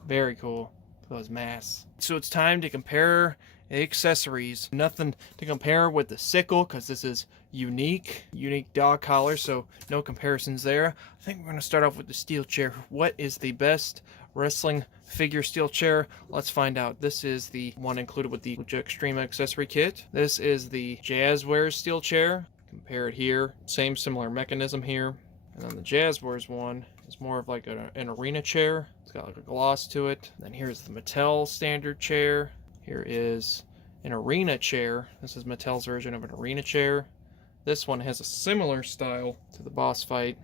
Very cool. Those masks. So it's time to compare the accessories. Nothing to compare with the sickle because this is unique dog collar, so no comparisons there. I think we're going to start off with the steel chair. What is the best wrestling figure steel chair? Let's find out. This is the one included with the Lucha Extrema accessory kit. This is the Jazzwares steel chair. Compare it here. Same similar mechanism here. And then the Jazzwares one is more of like an arena chair. It's got like a gloss to it. And then here's the Mattel standard chair. Here is an arena chair. This is Mattel's version of an arena chair. This one has a similar style to the Boss Fight.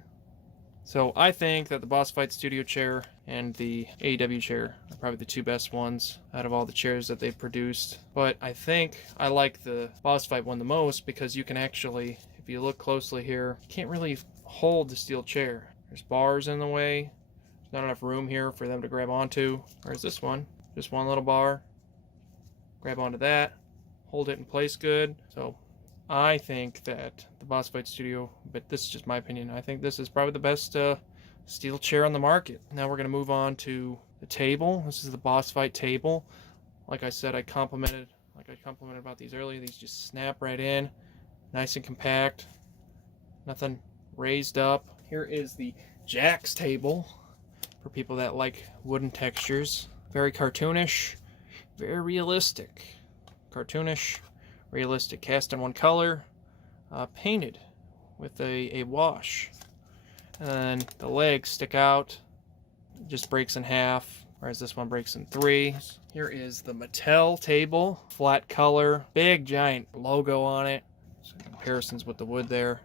So I think that the Boss Fight studio chair and the AEW chair are probably the two best ones out of all the chairs that they've produced. But I think I like the Boss Fight one the most because you can actually, if you look closely here, you can't really hold the steel chair. There's bars in the way. There's not enough room here for them to grab onto. Whereas this one, just one little bar. Grab onto that, hold it in place good. So I think that the Boss Fight Studio, but this is just my opinion, I think this is probably the best steel chair on the market. Now we're going to move on to the table. This is the Boss Fight table. Like I said, I complimented about these earlier. These just snap right in, nice and compact, nothing raised up. Here is the Jax table for people that like wooden textures. Very cartoonish, very realistic. Cartoonish, realistic, cast in one color, painted with a wash. And then the legs stick out, it just breaks in half, whereas this one breaks in three. Here is the Mattel table, flat color, big giant logo on it. Some comparisons with the wood there.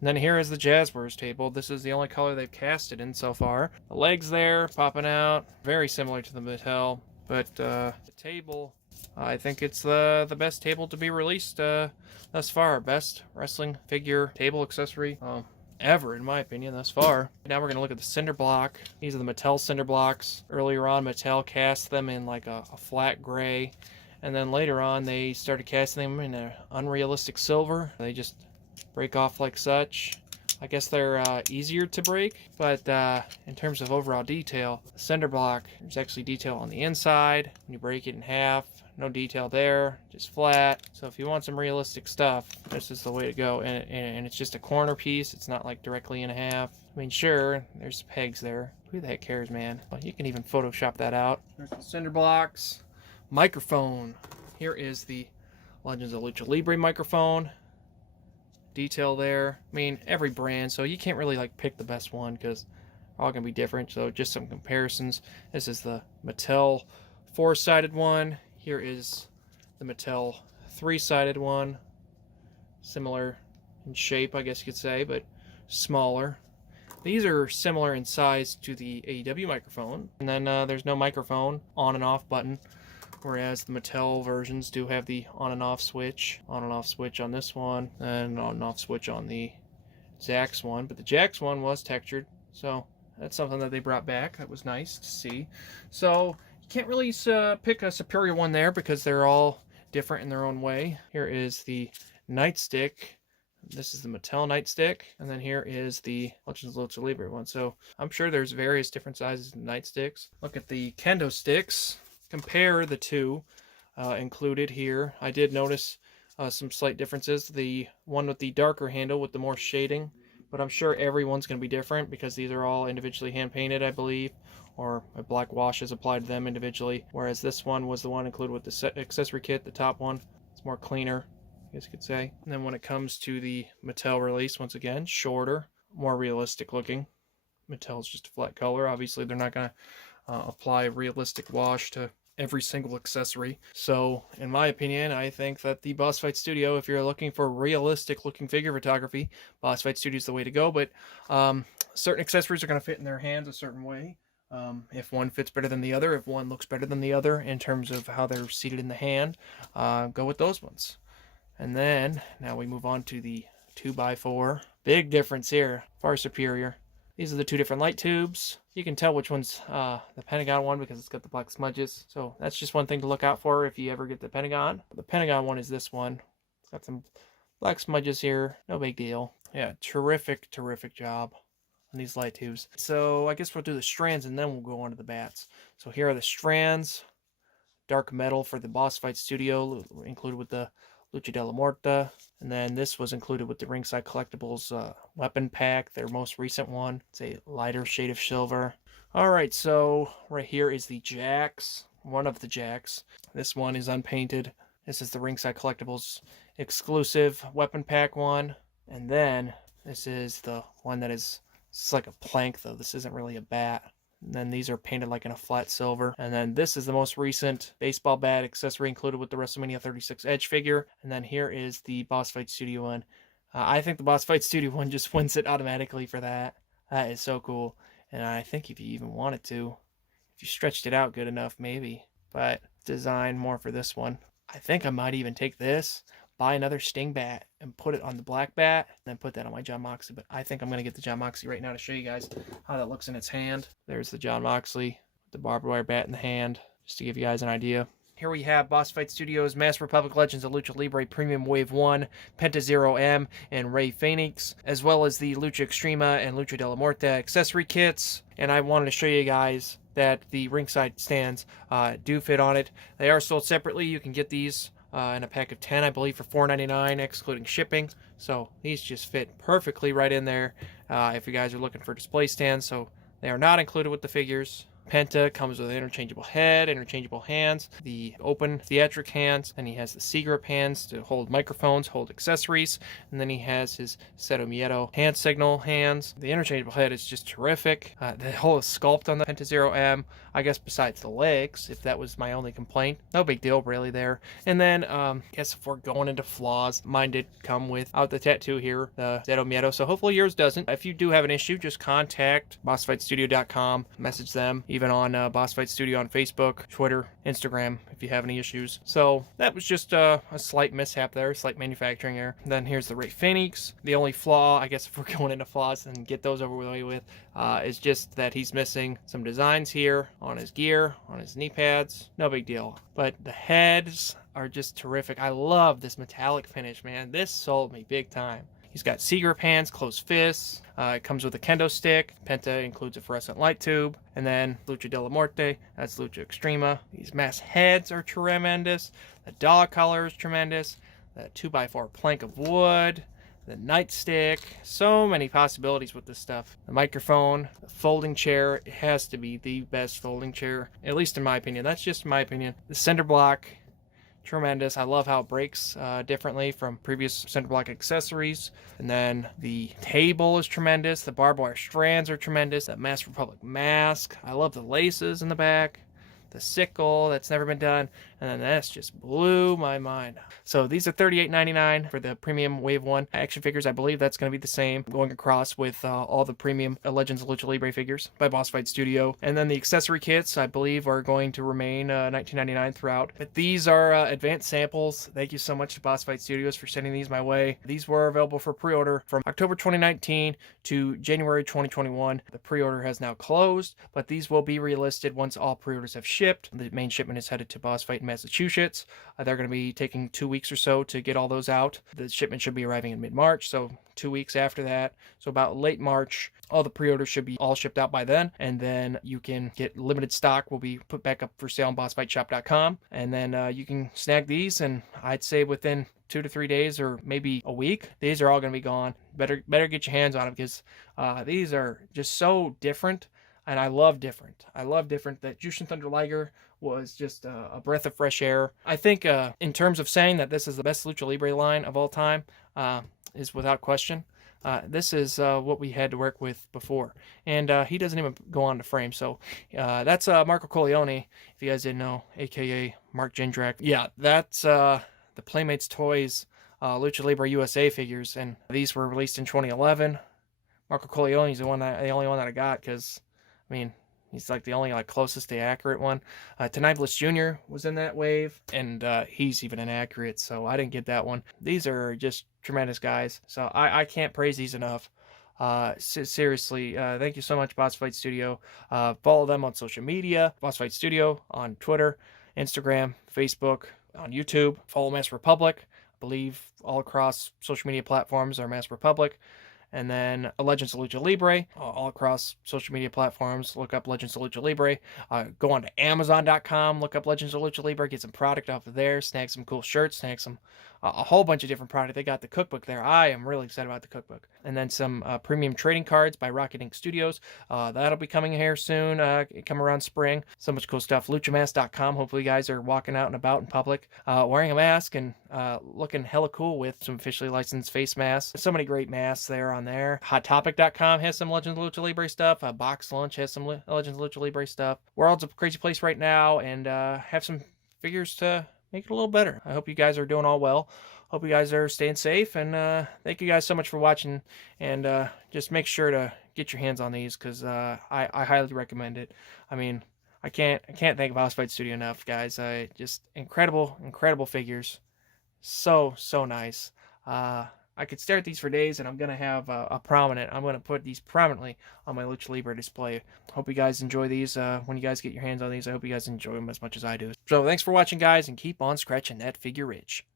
And then here is the Jazzwares table. This is the only color they've cast it in so far. The legs there, popping out, very similar to the Mattel. But the table, I think it's the best table to be released thus far. Best wrestling figure table accessory ever, in my opinion, thus far. Now we're going to look at the Cinder Block. These are the Mattel Cinder Blocks. Earlier on, Mattel cast them in like a flat gray. And then later on, they started casting them in an unrealistic silver. They just break off like such. I guess they're easier to break, but in terms of overall detail, the Cinder Block, there's actually detail on the inside. When you break it in half, no detail there, just flat. So if you want some realistic stuff, this is the way to go. And it's just a corner piece. It's not like directly in half. I mean, sure, there's pegs there. Who the heck cares, man? Well, you can even Photoshop that out. There's the Cinder Blocks. Microphone. Here is the Legends of Lucha Libre microphone. Detail there. I mean, every brand, so you can't really like pick the best one because they're all gonna be different. So just some comparisons. This is the Mattel 4-sided one. Here is the Mattel 3-sided one. similar in shape, I guess you could say, but smaller. These are similar in size to the AEW microphone, and then there's no microphone on and off button, whereas the Mattel versions do have the on and off switch on this one, and on and off switch on the Jax one. But the Jax one was textured, so that's something that they brought back. That was nice to see. So you can't really pick a superior one there because they're all different in their own way. Here is the nightstick. This is the Mattel nightstick, and then here is the Legends of Lucha Libre one. So I'm sure there's various different sizes of nightsticks. Look at the Kendo Sticks. Compare the two included here. I did notice some slight differences. The one with the darker handle with the more shading, but I'm sure everyone's going to be different because these are all individually hand painted, I believe, or a black wash is applied to them individually. Whereas this one was the one included with the accessory kit, the top one. It's more cleaner, I guess you could say. And then when it comes to the Mattel release, once again, shorter, more realistic looking. Mattel's just a flat color. Obviously, they're not going to apply a realistic wash to every single accessory. So, in my opinion, I think that the Boss Fight Studio, if you're looking for realistic looking figure photography, Boss Fight Studio is the way to go. But certain accessories are going to fit in their hands a certain way. If one fits better than the other, if one looks better than the other in terms of how they're seated in the hand, go with those ones. And then, now we move on to the 2x4. Big difference here. Far superior. These are the two different light tubes. You can tell which one's the Pentagon one because it's got the black smudges. So that's just one thing to look out for if you ever get the Pentagon. The Pentagon one is this one. It's got some black smudges here. No big deal. Yeah, terrific, terrific job on these light tubes. So I guess we'll do the strands and then we'll go on to the bats. So here are the strands. Dark metal for the Boss Fight Studio, included with the Lucha de la Muerte. And then this was included with the Ringside Collectibles weapon pack, their most recent one. It's a lighter shade of silver. Alright, so right here is the Jax, one of the Jax. This one is unpainted. This is the Ringside Collectibles exclusive weapon pack one. And then this is the one that is, it's like a plank though. This isn't really a bat. And then these are painted like in a flat silver. And then this is the most recent baseball bat accessory included with the WrestleMania 36 Edge figure. And then here is the Boss Fight Studio one. I think the Boss Fight Studio one just wins it automatically for that. That is so cool. And I think if you even wanted to, if you stretched it out good enough, maybe. But design more for this one. I think I might even take this, buy another Sting bat, and put it on the black bat, and then put that on my Jon Moxley. But I think I'm going to get the Jon Moxley right now to show you guys how that looks in its hand. There's the Jon Moxley, the barbed wire bat in the hand, just to give you guys an idea. Here we have Boss Fight Studios, Masked Republic Legends of Lucha Libre Premium Wave 1, Penta 0M, and Rey Fénix, as well as the Lucha Extrema and Lucha de la Muerte accessory kits. And I wanted to show you guys that the ringside stands do fit on it. They are sold separately. You can get these in a pack of 10, I believe, for $4.99, excluding shipping. So these just fit perfectly right in there if you guys are looking for display stands. So they are not included with the figures. Penta comes with an interchangeable head, interchangeable hands, the open theatric hands, and he has the C-grip hands to hold microphones, hold accessories, and then he has his Cero Miedo hand signal hands. The interchangeable head is just terrific. The whole sculpt on the Penta Zero M, I guess besides the legs, if that was my only complaint, no big deal really there. And then, I guess if we're going into flaws, mine did come without the tattoo here, the Cero Miedo, so hopefully yours doesn't. If you do have an issue, just contact bossfightstudio.com, message them, even on Boss Fight Studio on Facebook, Twitter, Instagram, if you have any issues. So that was just a slight mishap there, slight manufacturing error. Then here's the Rey Fénix. The only flaw, I guess if we're going into flaws and get those over with, is just that he's missing some designs here on his gear, on his knee pads. No big deal. But the heads are just terrific. I love this metallic finish, man. This sold me big time. He's got C-grip hands, closed fists. It comes with a kendo stick. Penta includes a fluorescent light tube. And then Lucha de la Muerte, that's Lucha Extrema. These mass heads are tremendous. The dog collar is tremendous. The 2x4 plank of wood. The nightstick. So many possibilities with this stuff. The microphone, the folding chair. It has to be the best folding chair, at least in my opinion. That's just my opinion. The Cinder Block. Tremendous. I love how it breaks differently from previous Cinder Block accessories. And then the table is tremendous. The barbed wire strands are tremendous. That Masked Republic mask. I love the laces in the back. The sickle, that's never been done. and then that's just blew my mind. So these are $38.99 for the premium Wave 1 action figures. I believe that's going to be the same going across with all the premium Legends of Lucha Libre figures by Boss Fight Studio. And then the accessory kits, I believe, are going to remain $19.99 throughout. But these are advanced samples. Thank you so much to Boss Fight Studios for sending these my way. These were available for pre-order from October 2019 to January 2021. The pre-order has now closed, but these will be relisted once all pre-orders have shipped. The main shipment is headed to Boss Fight in Massachusetts. They're going to be taking 2 weeks or so to get all those out. The shipment should be arriving in mid-March, so 2 weeks after that. So about late March, all the pre-orders should be all shipped out by then, and then you can get limited stock will be put back up for sale on bossfightshop.com, and then you can snag these, and I'd say within 2 to 3 days or maybe a week, these are all going to be gone. Better get your hands on them, because these are just so different, and I love different. That Jushin Thunder Liger was just a breath of fresh air. I think in terms of saying that this is the best Lucha Libre line of all time is without question. This is what we had to work with before, and he doesn't even go on to frame. So that's Marco Corleone, if you guys didn't know, aka Mark Jindrak. Yeah, that's the Playmates Toys Lucha Libre USA figures, and these were released in 2011. Marco Corleone is the only one that I got, because I mean, he's like the only closest to accurate one. Tenai Bliss Jr. was in that wave, and he's even inaccurate, so I didn't get that one. These are just tremendous guys, so I can't praise these enough. Seriously, thank you so much, Boss Fight Studio. Follow them on social media, Boss Fight Studio on Twitter, Instagram, Facebook, on YouTube. Follow Master Republic. I believe all across social media platforms are Master Republic. And then Legends of Lucha Libre, all across social media platforms. Look up Legends of Lucha Libre. Go on to Amazon.com, look up Legends of Lucha Libre, get some product off of there, snag some cool shirts, snag some a whole bunch of different product. They got the cookbook there. I am really excited about the cookbook. And then some premium trading cards by Rocket Ink Studios. That'll be coming here soon, come around spring. So much cool stuff. LuchaMask.com. Hopefully you guys are walking out and about in public, wearing a mask and looking hella cool with some officially licensed face masks. So many great masks there on there. HotTopic.com has some Legends of Lucha Libre stuff. Box Lunch has some Legends of Lucha Libre stuff. World's a crazy place right now, and have some figures to make it a little better. I hope you guys are doing all well. Hope you guys are staying safe, and thank you guys so much for watching, and just make sure to get your hands on these, because I highly recommend it. I mean, I can't thank Boss Fight Studio enough, guys. Just incredible figures. So nice. I could stare at these for days, and I'm going to have I'm going to put these prominently on my Lucha Libre display. Hope you guys enjoy these. When you guys get your hands on these, I hope you guys enjoy them as much as I do. So thanks for watching, guys, and keep on scratching that figure itch.